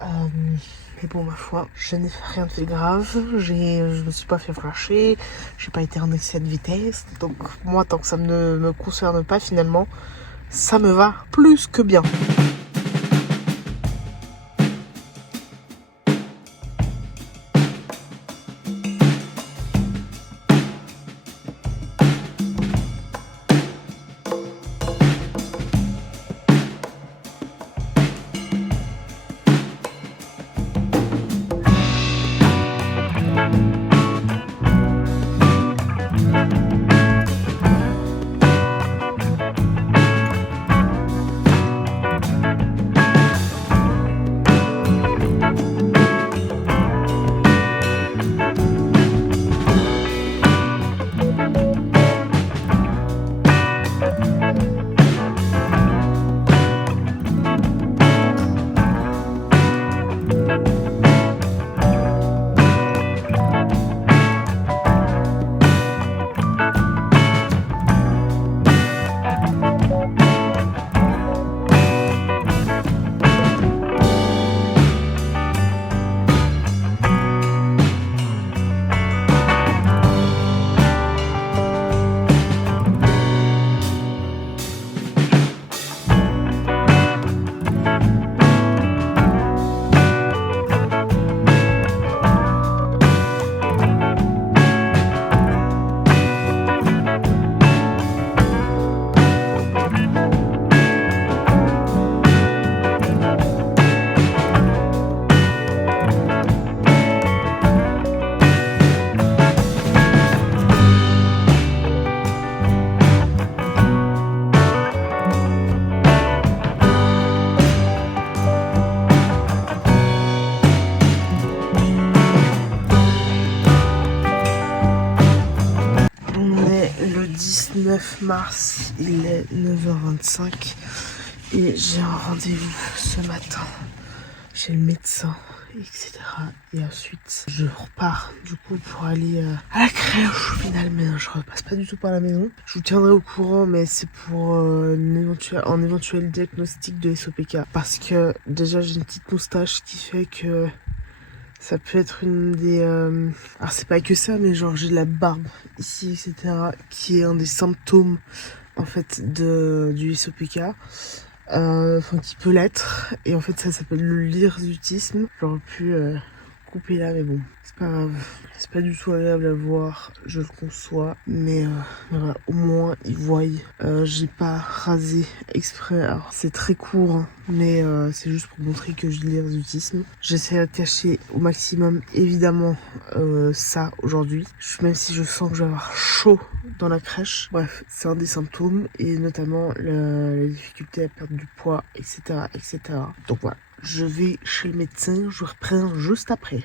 Mais bon, ma foi, je n'ai fait rien de fait grave. Je me suis pas fait flasher. J'ai pas été en excès de vitesse. Donc moi, tant que ça ne me concerne pas finalement, ça me va plus que bien. 9 mars, il est 9h25 et j'ai un rendez-vous ce matin chez le médecin, etc. Et ensuite, je repars du coup pour aller à la crèche au final, mais non, je repasse pas du tout par la maison. Je vous tiendrai au courant, mais c'est pour un éventuel diagnostic de SOPK. Parce que déjà, j'ai une petite moustache qui fait que ça peut être une des... Alors c'est pas que ça, mais genre j'ai de la barbe ici, etc. Qui est un des symptômes en fait du SOPK. Enfin qui peut l'être. Et en fait ça s'appelle le hirsutisme. J'aurais pu couper là, mais bon, c'est pas grave. C'est pas du tout agréable à voir, je le conçois. Mais voilà, au moins ils voient. J'ai pas rasé exprès. Alors c'est très court, hein, mais c'est juste pour montrer que j'ai de l'hirsutisme. J'essaie de cacher au maximum, évidemment, ça aujourd'hui. Même si je sens que je vais avoir chaud dans la crèche. Bref, c'est un des symptômes et notamment la difficulté à perdre du poids, etc., etc. Donc voilà, je vais chez le médecin, je vous reprends juste après.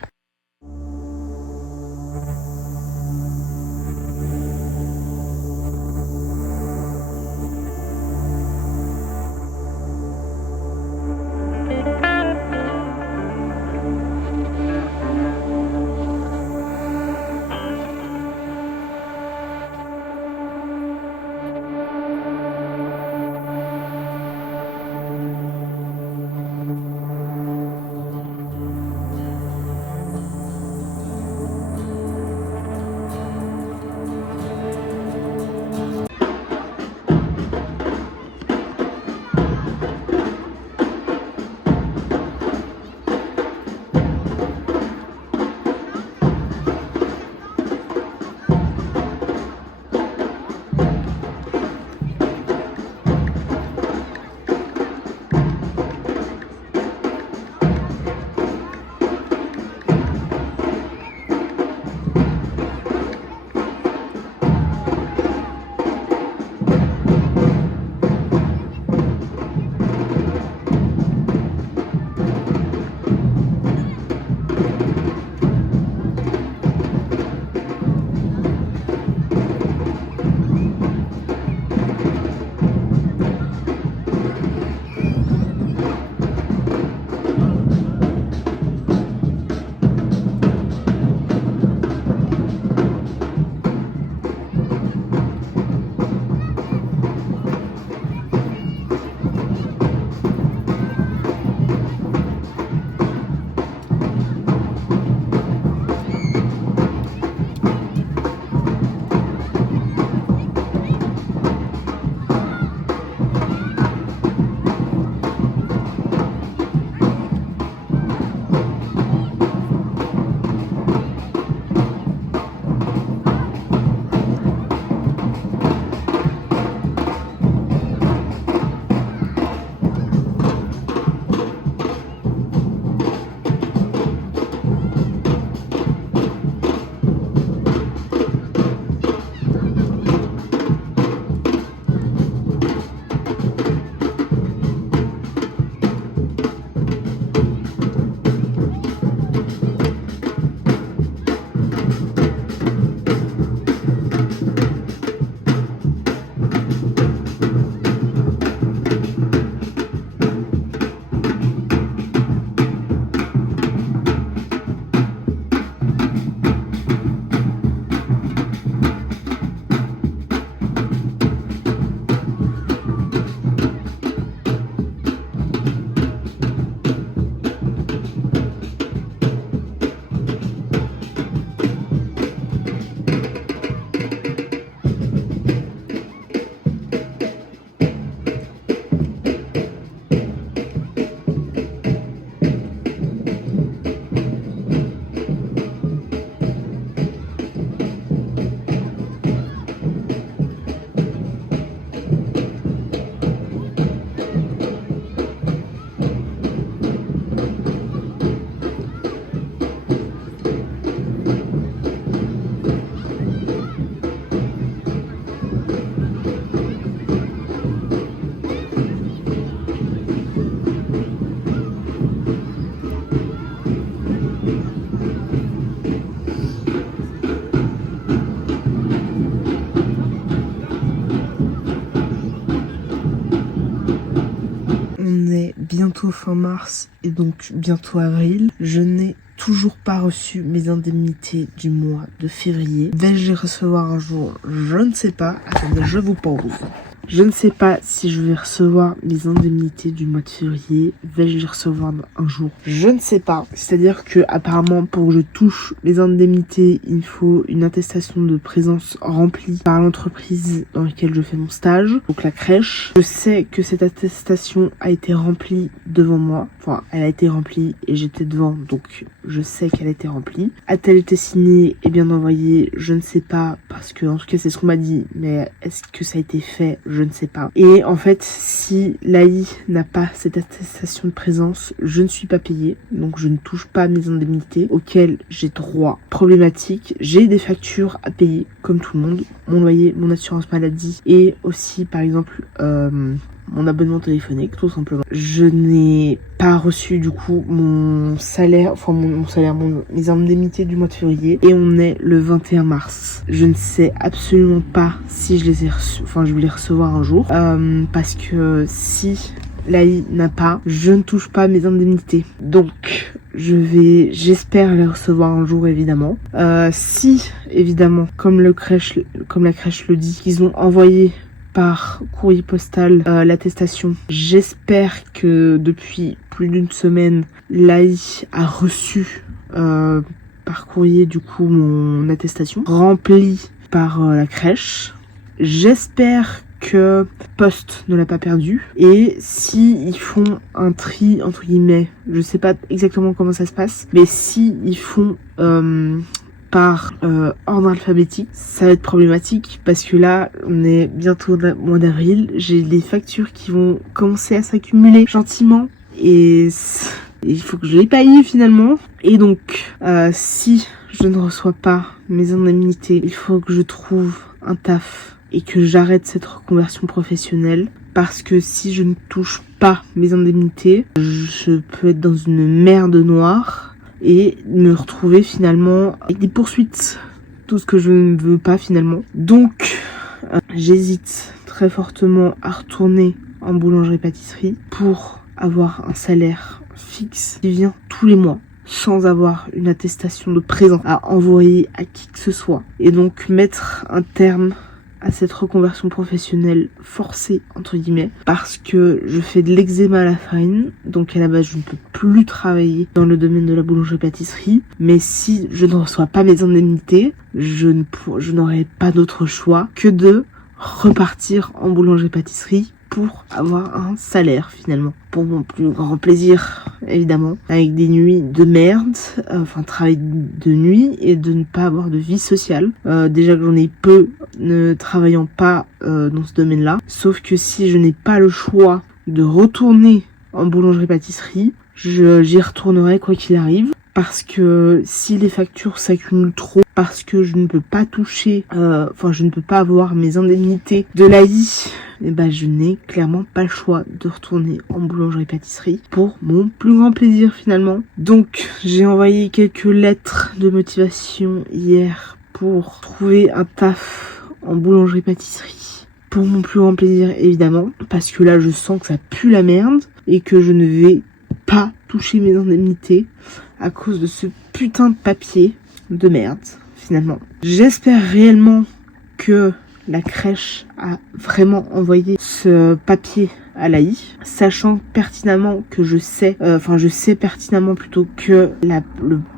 bientôt fin mars et donc bientôt avril. Je n'ai toujours pas reçu mes indemnités du mois de février. Vais-je les recevoir un jour? Je ne sais pas. Attendez, je vous pose. Je ne sais pas si je vais recevoir mes indemnités du mois de février. Vais-je les recevoir un jour? Je ne sais pas. C'est-à-dire que apparemment pour que je touche mes indemnités, il faut une attestation de présence remplie par l'entreprise dans laquelle je fais mon stage, donc la crèche. Je sais que cette attestation a été remplie devant moi. Enfin, elle a été remplie et j'étais devant, donc je sais qu'elle a été remplie. A-t-elle été signée et bien envoyée? Je ne sais pas, parce que en tout cas c'est ce qu'on m'a dit, mais est-ce que ça a été fait? Je ne sais pas. Et en fait, si l'AI n'a pas cette attestation de présence, je ne suis pas payée, donc je ne touche pas mes indemnités auxquelles j'ai droit. Problématique, j'ai des factures à payer, comme tout le monde, mon loyer, mon assurance maladie, et aussi par exemple mon abonnement téléphonique, tout simplement. Je n'ai pas reçu du coup mon salaire, enfin mes indemnités du mois de février, et on est le 21 mars. Je ne sais absolument pas si je les ai reçus, enfin je vais les recevoir un jour, parce que si l'AI n'a pas, je ne touche pas mes indemnités. Donc j'espère les recevoir un jour évidemment. Si évidemment, comme la crèche le dit, qu'ils ont envoyé par courrier postal l'attestation. J'espère que depuis plus d'une semaine, l'AI a reçu par courrier du coup mon attestation remplie par la crèche. J'espère que Poste ne l'a pas perdu, et si ils font un tri entre guillemets, je sais pas exactement comment ça se passe, mais si ils font par ordre alphabétique, ça va être problématique parce que là on est bientôt au mois d'avril, j'ai des factures qui vont commencer à s'accumuler gentiment et il faut que je les paye finalement. Et donc si je ne reçois pas mes indemnités, il faut que je trouve un taf et que j'arrête cette reconversion professionnelle, parce que si je ne touche pas mes indemnités, je peux être dans une merde noire et me retrouver finalement avec des poursuites, tout ce que je ne veux pas finalement. Donc j'hésite très fortement à retourner en boulangerie-pâtisserie pour avoir un salaire fixe qui vient tous les mois, sans avoir une attestation de présence à envoyer à qui que ce soit, et donc mettre un terme à cette reconversion professionnelle forcée entre guillemets, parce que je fais de l'eczéma à la farine, donc à la base je ne peux plus travailler dans le domaine de la boulangerie-pâtisserie, mais si je ne reçois pas mes indemnités, je n'aurai pas d'autre choix que de repartir en boulangerie-pâtisserie pour avoir un salaire finalement, pour mon plus grand plaisir évidemment, avec des nuits de merde, travailler de nuit et de ne pas avoir de vie sociale, déjà que j'en ai peu ne travaillant pas dans ce domaine-là, sauf que si je n'ai pas le choix de retourner en boulangerie-pâtisserie, j'y retournerai quoi qu'il arrive, parce que si les factures s'accumulent trop, parce que je ne peux pas toucher, je ne peux pas avoir mes indemnités de l'AI, et je n'ai clairement pas le choix de retourner en boulangerie-pâtisserie pour mon plus grand plaisir finalement. Donc j'ai envoyé quelques lettres de motivation hier pour trouver un taf en boulangerie-pâtisserie pour mon plus grand plaisir évidemment, parce que là je sens que ça pue la merde et que je ne vais pas toucher mes indemnités à cause de ce putain de papier de merde finalement. J'espère réellement que la crèche a vraiment envoyé ce papier à l'AI, sachant pertinemment que je sais pertinemment plutôt que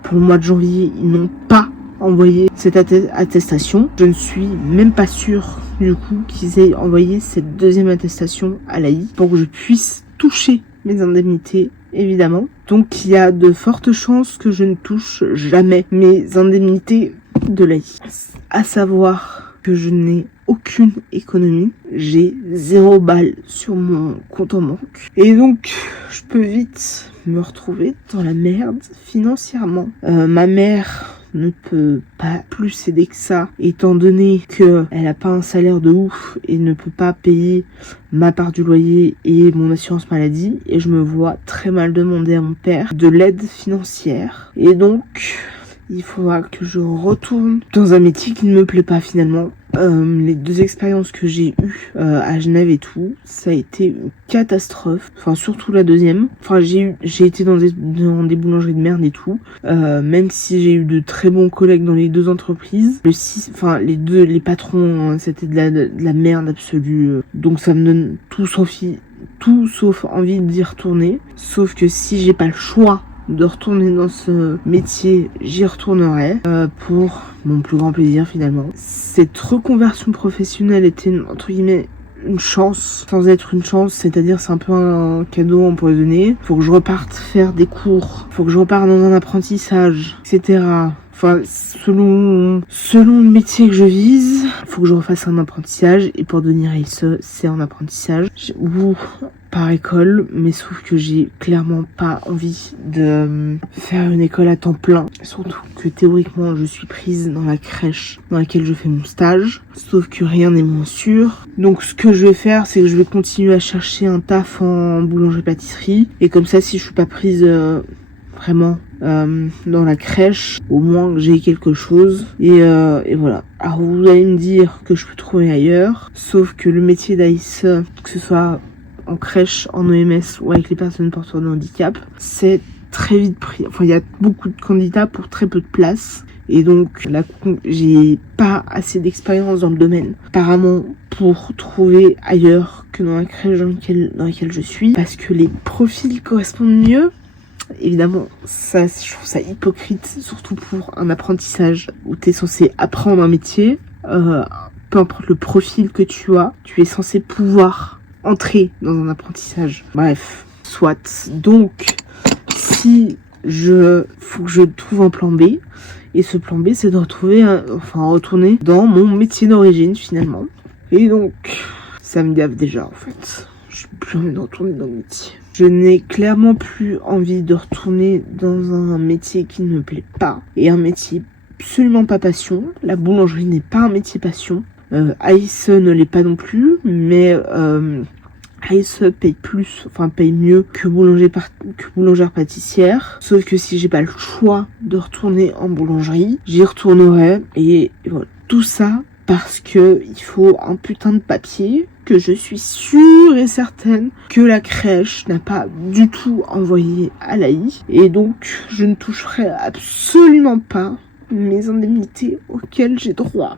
pour le mois de janvier, ils n'ont pas envoyé cette attestation. Je ne suis même pas sûre du coup qu'ils aient envoyé cette deuxième attestation à l'AI pour que je puisse toucher mes indemnités évidemment. Donc il y a de fortes chances que je ne touche jamais mes indemnités de l'AI. À savoir que je n'ai aucune économie, j'ai 0 balle sur mon compte en banque, et donc je peux vite me retrouver dans la merde financièrement. Ma mère ne peut pas plus aider que ça, étant donné que elle a pas un salaire de ouf et ne peut pas payer ma part du loyer et mon assurance maladie, et je me vois très mal demander à mon père de l'aide financière. Et donc il faudra que je retourne dans un métier qui ne me plaît pas finalement. Les 2 expériences que j'ai eues à Genève et tout, ça a été une catastrophe. Enfin, surtout la deuxième. Enfin, j'ai été dans des boulangeries de merde et tout. Même si j'ai eu de très bons collègues dans les 2 entreprises, les patrons, hein, c'était de la merde absolue. Donc ça me donne tout sauf envie d'y retourner. Sauf que si j'ai pas le choix de retourner dans ce métier, j'y retournerai pour mon plus grand plaisir finalement. Cette reconversion professionnelle était entre guillemets une chance sans être une chance, c'est-à-dire c'est un peu un cadeau empoisonné. Faut que je reparte faire des cours, faut que je reparte dans un apprentissage, etc. Enfin, selon le métier que je vise, faut que je refasse un apprentissage. Et pour devenir AISE, c'est un apprentissage ou par école, mais sauf que j'ai clairement pas envie de faire une école à temps plein. Surtout que théoriquement, je suis prise dans la crèche dans laquelle je fais mon stage. Sauf que rien n'est moins sûr. Donc ce que je vais faire, c'est que je vais continuer à chercher un taf en boulangerie-pâtisserie. Et comme ça, si je suis pas prise vraiment dans la crèche, au moins que j'ai quelque chose et voilà. Alors vous allez me dire que je peux trouver ailleurs, sauf que le métier d'AISE, que ce soit en crèche, en EMS ou avec les personnes porteurs de handicap, c'est très vite pris. Enfin, il y a beaucoup de candidats pour très peu de places. Et donc, j'ai pas assez d'expérience dans le domaine, apparemment, pour trouver ailleurs que dans la crèche dans laquelle je suis, parce que les profils correspondent mieux. Évidemment, ça, je trouve ça hypocrite, surtout pour un apprentissage où t'es censé apprendre un métier. Peu importe le profil que tu as, tu es censé pouvoir entrer dans un apprentissage. Bref, soit. Donc, faut que je trouve un plan B. Et ce plan B, c'est de retourner dans mon métier d'origine, finalement. Et donc, ça me gave déjà, en fait. Je n'ai plus envie de retourner dans le métier. Je n'ai clairement plus envie de retourner dans un métier qui ne me plaît pas. Et un métier absolument pas passion. La boulangerie n'est pas un métier passion. AISE ne l'est pas non plus, mais AISE paye mieux que boulangère pâtissière. Sauf que si j'ai pas le choix de retourner en boulangerie, j'y retournerai. Et voilà. Tout ça parce que il faut un putain de papier que je suis sûre et certaine que la crèche n'a pas du tout envoyé à l'AI. Et donc, je ne toucherai absolument pas mes indemnités auxquelles j'ai droit.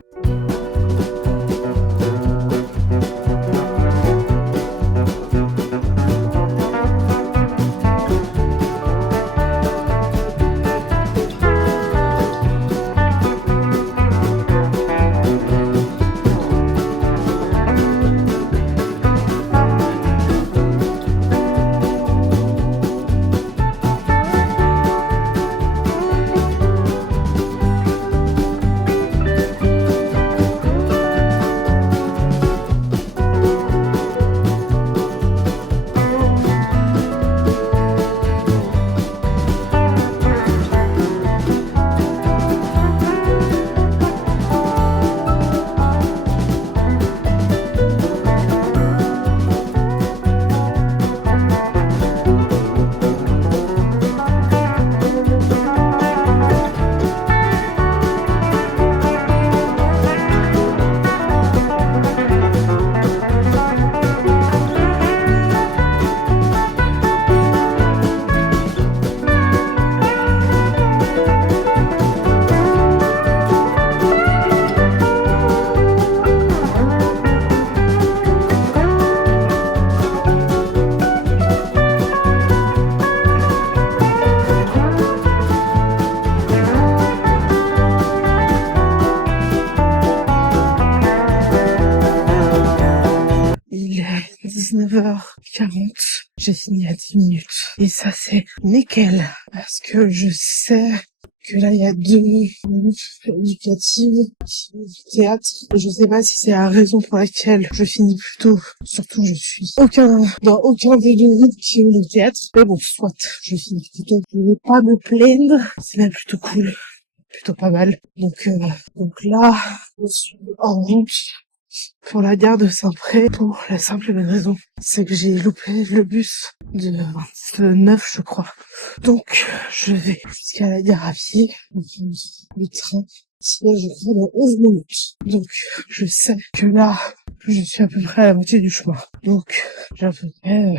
Il est 19h40, j'ai fini à 10 minutes. Et ça, c'est nickel. Parce que je sais que là, il y a 2 minutes éducatives du théâtre. Je sais pas si c'est la raison pour laquelle je finis plus tôt. Surtout, je suis dans aucun des 2 groupes qui est le théâtre. Mais bon, soit, je finis plus tôt. Je ne vais pas me plaindre. C'est même plutôt cool. Plutôt pas mal. Donc là, je suis en route pour la gare de Saint-Pré pour la simple et bonne raison. C'est que j'ai loupé le bus de 29, je crois. Donc, je vais jusqu'à la gare à pied. Le train, c'est je crois dans 11 minutes. Donc, je sais que là, je suis à peu près à la moitié du chemin. Donc, j'ai à peu près,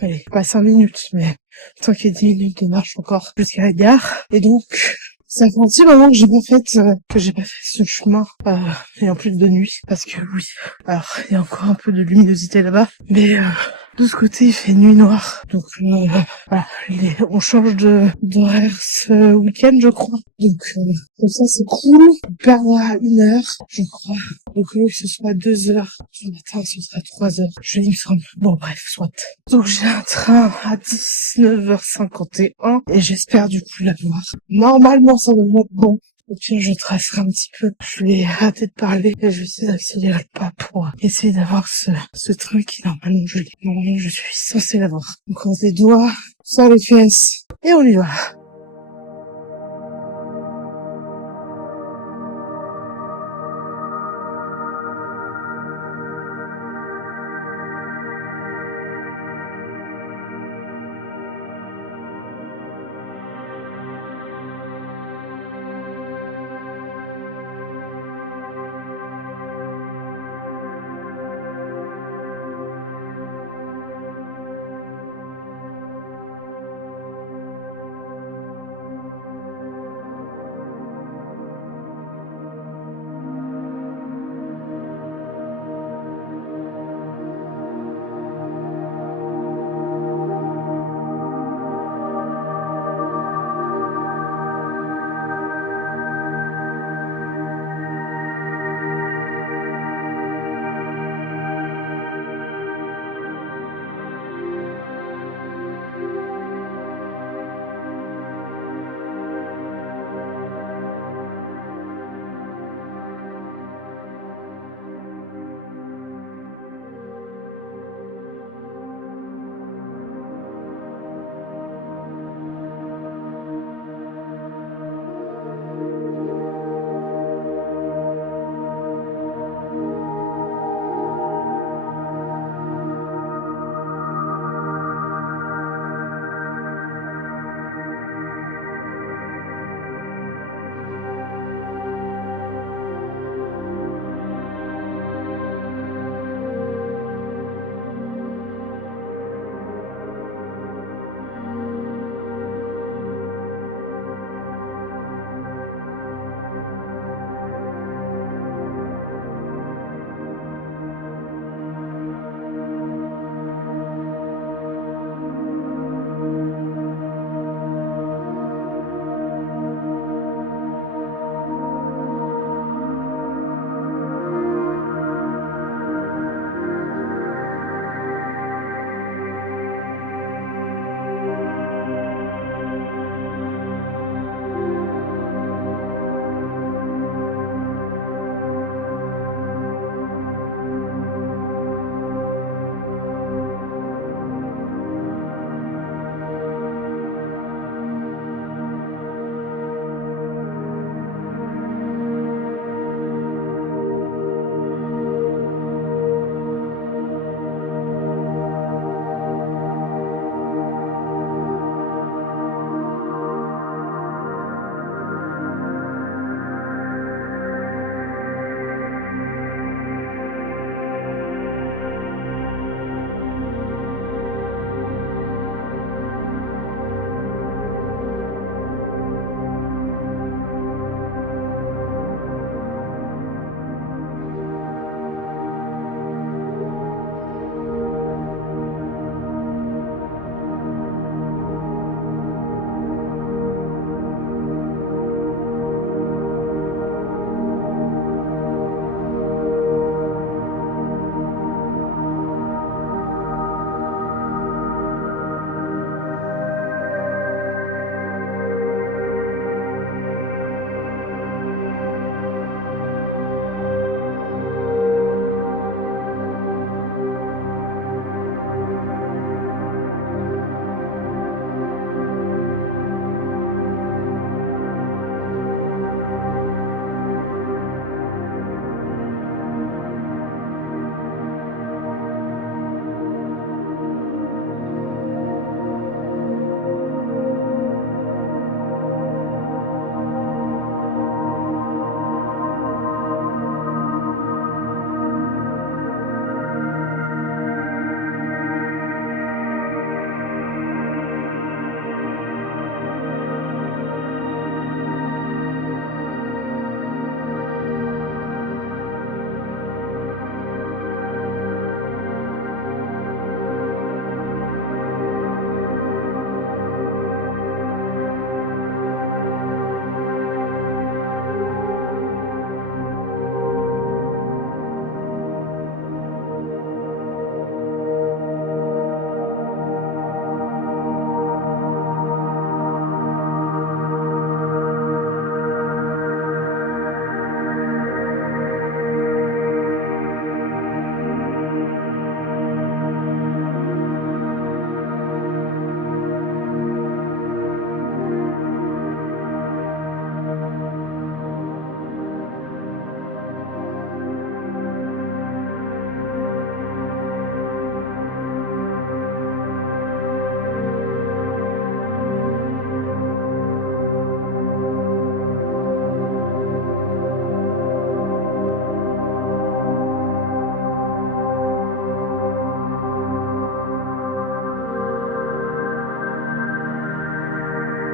allez, pas 5 minutes, mais tant qu'il y a 10 minutes de marche encore jusqu'à la gare. Et donc, ça fait un petit moment que j'ai pas fait ce chemin, et en plus de nuit, parce que oui, alors il y a encore un peu de luminosité là-bas, mais de ce côté il fait nuit noire, donc voilà, on change d'horaire ce week-end je crois, donc comme ça c'est cool, on perdra 1 heure je crois, donc au lieu que ce soit 2 heures ce matin, ce sera 3 heures, il me semble, bon bref, soit. Donc j'ai un train à 19h51 et j'espère du coup l'avoir. Normalement ça devrait être bon. Au pire je tracerai un petit peu. Je vais arrêter de parler et je vais essayer d'accélérer le pas pour essayer d'avoir ce train qui normalement je suis censée l'avoir. On croise les doigts, sur les fesses et on y va.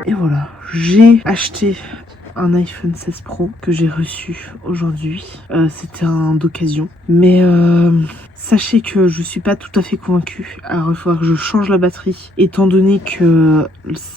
Et voilà, j'ai acheté un iPhone 16 Pro que j'ai reçu aujourd'hui. C'était un d'occasion. Mais sachez que je suis pas tout à fait convaincue. Alors il faudra que je change la batterie. Étant donné que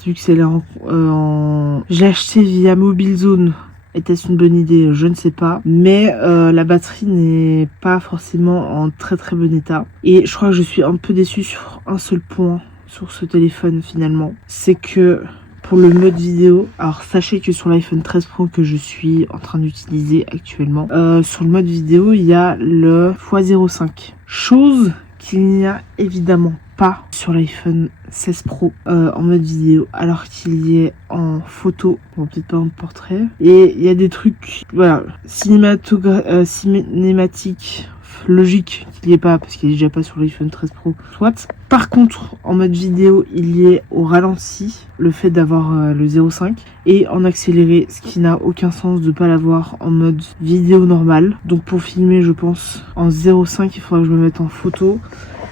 vu que c'est là je l'ai acheté via Mobilezone. Était-ce une bonne idée? Je ne sais pas. Mais la batterie n'est pas forcément en très très bon état. Et je crois que je suis un peu déçue sur un seul point sur ce téléphone finalement. C'est que pour le mode vidéo, alors sachez que sur l'iPhone 13 Pro que je suis en train d'utiliser actuellement, sur le mode vidéo, il y a le x05. Chose qu'il n'y a évidemment pas sur l'iPhone 16 Pro en mode vidéo, alors qu'il y est en photo, bon peut-être pas en portrait. Et il y a des trucs, voilà, cinématique, logique qu'il n'y ait pas, parce qu'il est déjà pas sur l'iPhone 13 Pro, soit. Par contre, en mode vidéo, il y est au ralenti, le fait d'avoir le 0,5, et en accéléré, ce qui n'a aucun sens de pas l'avoir en mode vidéo normal. Donc pour filmer, je pense, en 0,5, il faudra que je me mette en photo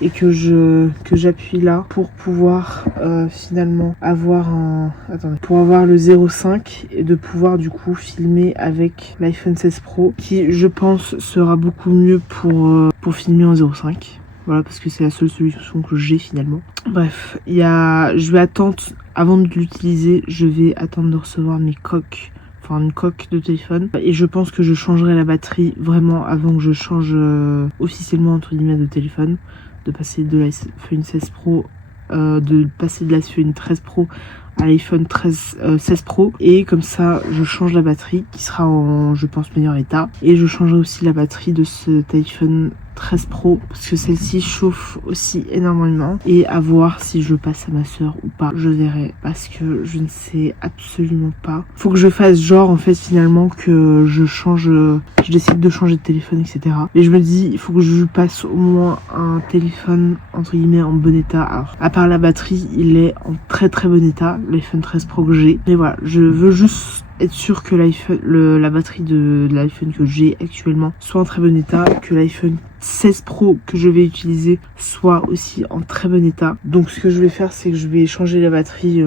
et que j'appuie là pour pouvoir finalement avoir pour avoir le 0,5 et de pouvoir du coup filmer avec l'iPhone 16 Pro, qui je pense sera beaucoup mieux pour filmer en 0,5. Voilà, parce que c'est la seule solution que j'ai finalement. Bref, je vais attendre, avant de l'utiliser, je vais attendre de recevoir mes coques, enfin une coque de téléphone. Et je pense que je changerai la batterie vraiment avant que je change officiellement entre guillemets de téléphone. De passer de l'iPhone 16 Pro, de passer de l'iPhone 13 Pro à l'iPhone 16 Pro, et comme ça je change la batterie qui sera en, je pense, meilleur état, et je changerai aussi la batterie de cet iPhone 13 Pro parce que celle-ci chauffe aussi énormément, et à voir si je passe à ma soeur ou pas, je verrai, parce que je ne sais absolument pas. Faut que je fasse genre en fait finalement que je décide de changer de téléphone, etc. Mais je me dis il faut que je passe au moins un téléphone entre guillemets en bon état. Alors à part la batterie, il est en très très bon état, l'iPhone 13 Pro que j'ai, mais voilà, je veux juste être sûr que la batterie de l'iPhone que j'ai actuellement soit en très bon état, que l'iPhone 16 Pro que je vais utiliser soit aussi en très bon état. Donc ce que je vais faire, c'est que je vais changer la batterie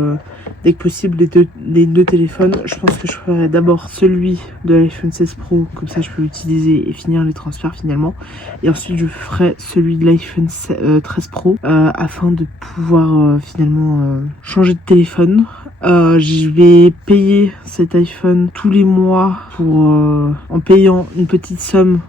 dès que possible des deux téléphones. Je pense que je ferai d'abord celui de l'iPhone 16 Pro, comme ça je peux l'utiliser et finir les transferts finalement, et ensuite je ferai celui de l'iPhone 13 Pro afin de pouvoir finalement changer de téléphone. Je vais payer cet iPhone tous les mois en payant une petite somme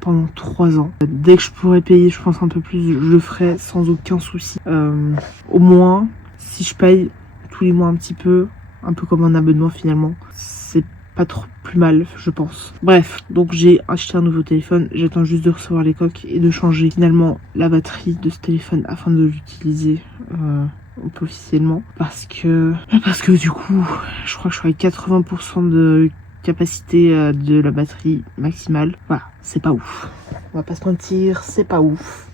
pendant 3 ans. Dès que je pourrai payer, je pense un peu plus, je le ferai sans aucun souci. Au moins, si je paye tous les mois un petit peu, un peu comme un abonnement finalement, c'est pas trop plus mal, je pense. Bref, donc j'ai acheté un nouveau téléphone, j'attends juste de recevoir les coques et de changer finalement la batterie de ce téléphone afin de l'utiliser officiellement, parce que du coup je crois que je suis à 80% de capacité de la batterie maximale. Voilà, c'est pas ouf, on va pas se mentir, c'est pas ouf.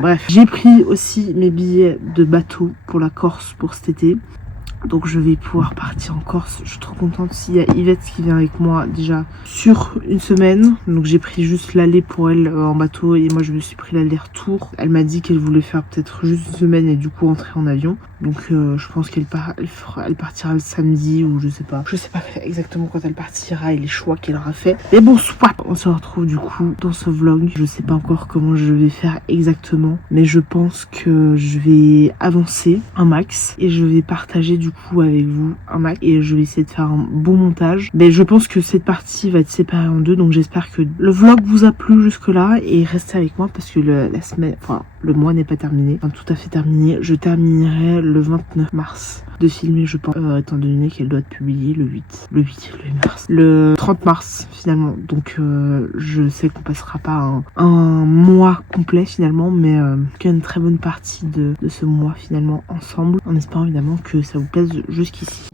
Bref, j'ai pris aussi mes billets de bateau pour la Corse pour cet été. Donc je vais pouvoir partir en Corse. Je suis trop contente. Il y a Yvette qui vient avec moi déjà sur une semaine. Donc j'ai pris juste l'aller pour elle en bateau, et moi je me suis pris l'aller-retour. Elle m'a dit qu'elle voulait faire peut-être juste une semaine et du coup rentrer en avion. Donc je pense qu'elle partira le samedi, ou je sais pas exactement quand elle partira et les choix qu'elle aura fait. Mais bon, soit on se retrouve du coup dans ce vlog. Je sais pas encore comment je vais faire exactement, mais je pense que je vais avancer un max et je vais partager du coup avec vous un max, et je vais essayer de faire un bon montage. Mais je pense que cette partie va être séparée en deux, donc j'espère que le vlog vous a plu jusque là, et restez avec moi parce que le mois n'est pas terminé, enfin tout à fait terminé. Je terminerai le 29 mars de filmer, je pense, étant donné qu'elle doit être publiée le 8 mars, le 30 mars finalement. Donc je sais qu'on passera pas un mois complet finalement, mais qu'il y a une très bonne partie de ce mois finalement ensemble, en espérant évidemment que ça vous plaise jusqu'ici.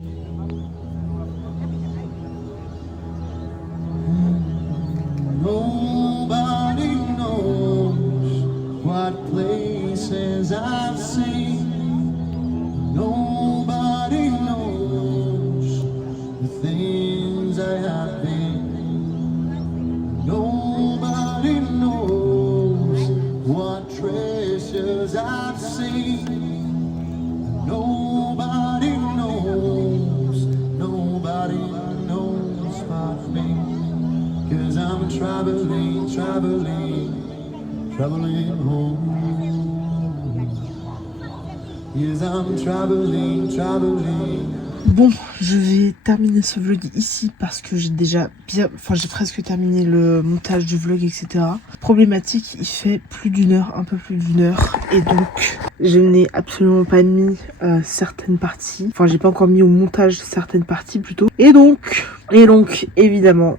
Nobody knows what places I've seen. Nobody knows the things I have been. Nobody knows what treasures I've seen. Nobody knows traveling, traveling, traveling home. Yes, I'm traveling, traveling. Bon, je vais terminer ce vlog ici parce que j'ai déjà j'ai presque terminé le montage du vlog, etc. Problématique, il fait plus d'une heure, un peu plus d'une heure, et donc je n'ai absolument pas mis certaines parties. Enfin, j'ai pas encore mis au montage certaines parties plutôt. Et donc, évidemment,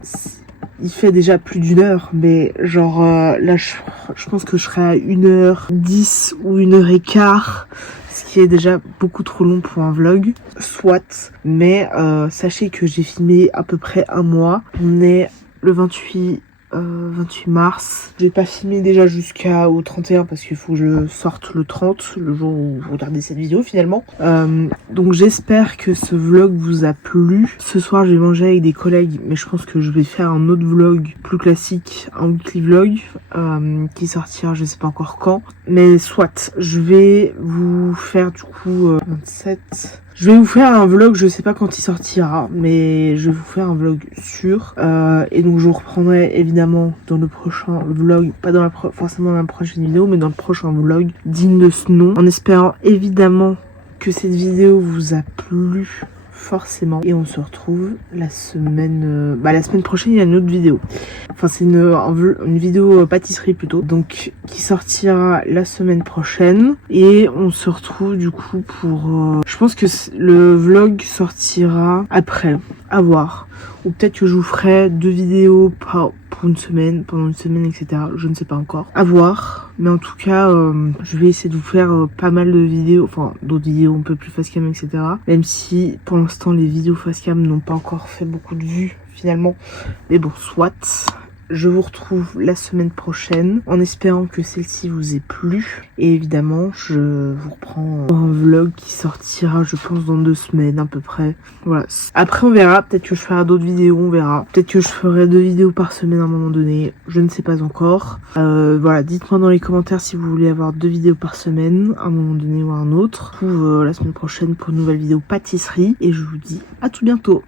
il fait déjà plus d'une heure, mais genre là, je pense que je serai à 1h10 ou 1h15. Ce qui est déjà beaucoup trop long pour un vlog, soit, mais sachez que j'ai filmé à peu près un mois. On est le 28 mars. Je vais pas filmer déjà jusqu'au 31 parce qu'il faut que je sorte le 30, le jour où vous regardez cette vidéo finalement. Donc j'espère que ce vlog vous a plu. Ce soir je vais manger avec des collègues, mais je pense que je vais faire un autre vlog plus classique, un weekly vlog qui sortira je sais pas encore quand. Mais soit, je vais vous faire du coup 27... Je vais vous faire un vlog, je sais pas quand il sortira, mais je vais vous faire un vlog sûr. Et donc je vous reprendrai évidemment dans le prochain vlog, pas dans forcément dans la prochaine vidéo, mais dans le prochain vlog digne de ce nom. En espérant évidemment que cette vidéo vous a plu forcément. Et on se retrouve la semaine prochaine, il y a une autre vidéo. Enfin c'est une vidéo pâtisserie plutôt, donc qui sortira la semaine prochaine. Et on se retrouve du coup pour... je pense que le vlog sortira après, à voir. Ou peut-être que je vous ferai 2 vidéos pour une semaine, pendant une semaine, etc. Je ne sais pas encore. À voir. Mais en tout cas, je vais essayer de vous faire pas mal de vidéos, enfin d'autres vidéos un peu plus facecam, etc. Même si pour l'instant les vidéos facecam n'ont pas encore fait beaucoup de vues finalement. Mais bon, soit. Je vous retrouve la semaine prochaine en espérant que celle-ci vous ait plu. Et évidemment, je vous reprends un vlog qui sortira, je pense, dans 2 semaines à peu près. Voilà. Après, on verra. Peut-être que je ferai d'autres vidéos, on verra. Peut-être que je ferai 2 vidéos par semaine à un moment donné. Je ne sais pas encore. Voilà, dites-moi dans les commentaires si vous voulez avoir 2 vidéos par semaine à un moment donné ou à un autre. Ou la semaine prochaine pour une nouvelle vidéo pâtisserie. Et je vous dis à tout bientôt.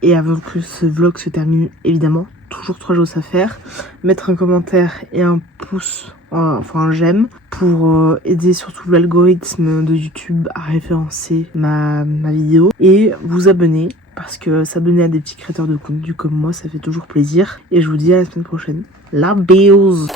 Et avant que ce vlog se termine, évidemment, toujours 3 choses à faire. Mettre un commentaire et un pouce, enfin un j'aime, pour aider surtout l'algorithme de YouTube à référencer ma vidéo. Et vous abonner, parce que s'abonner à des petits créateurs de contenu comme moi, ça fait toujours plaisir. Et je vous dis à la semaine prochaine. La bise.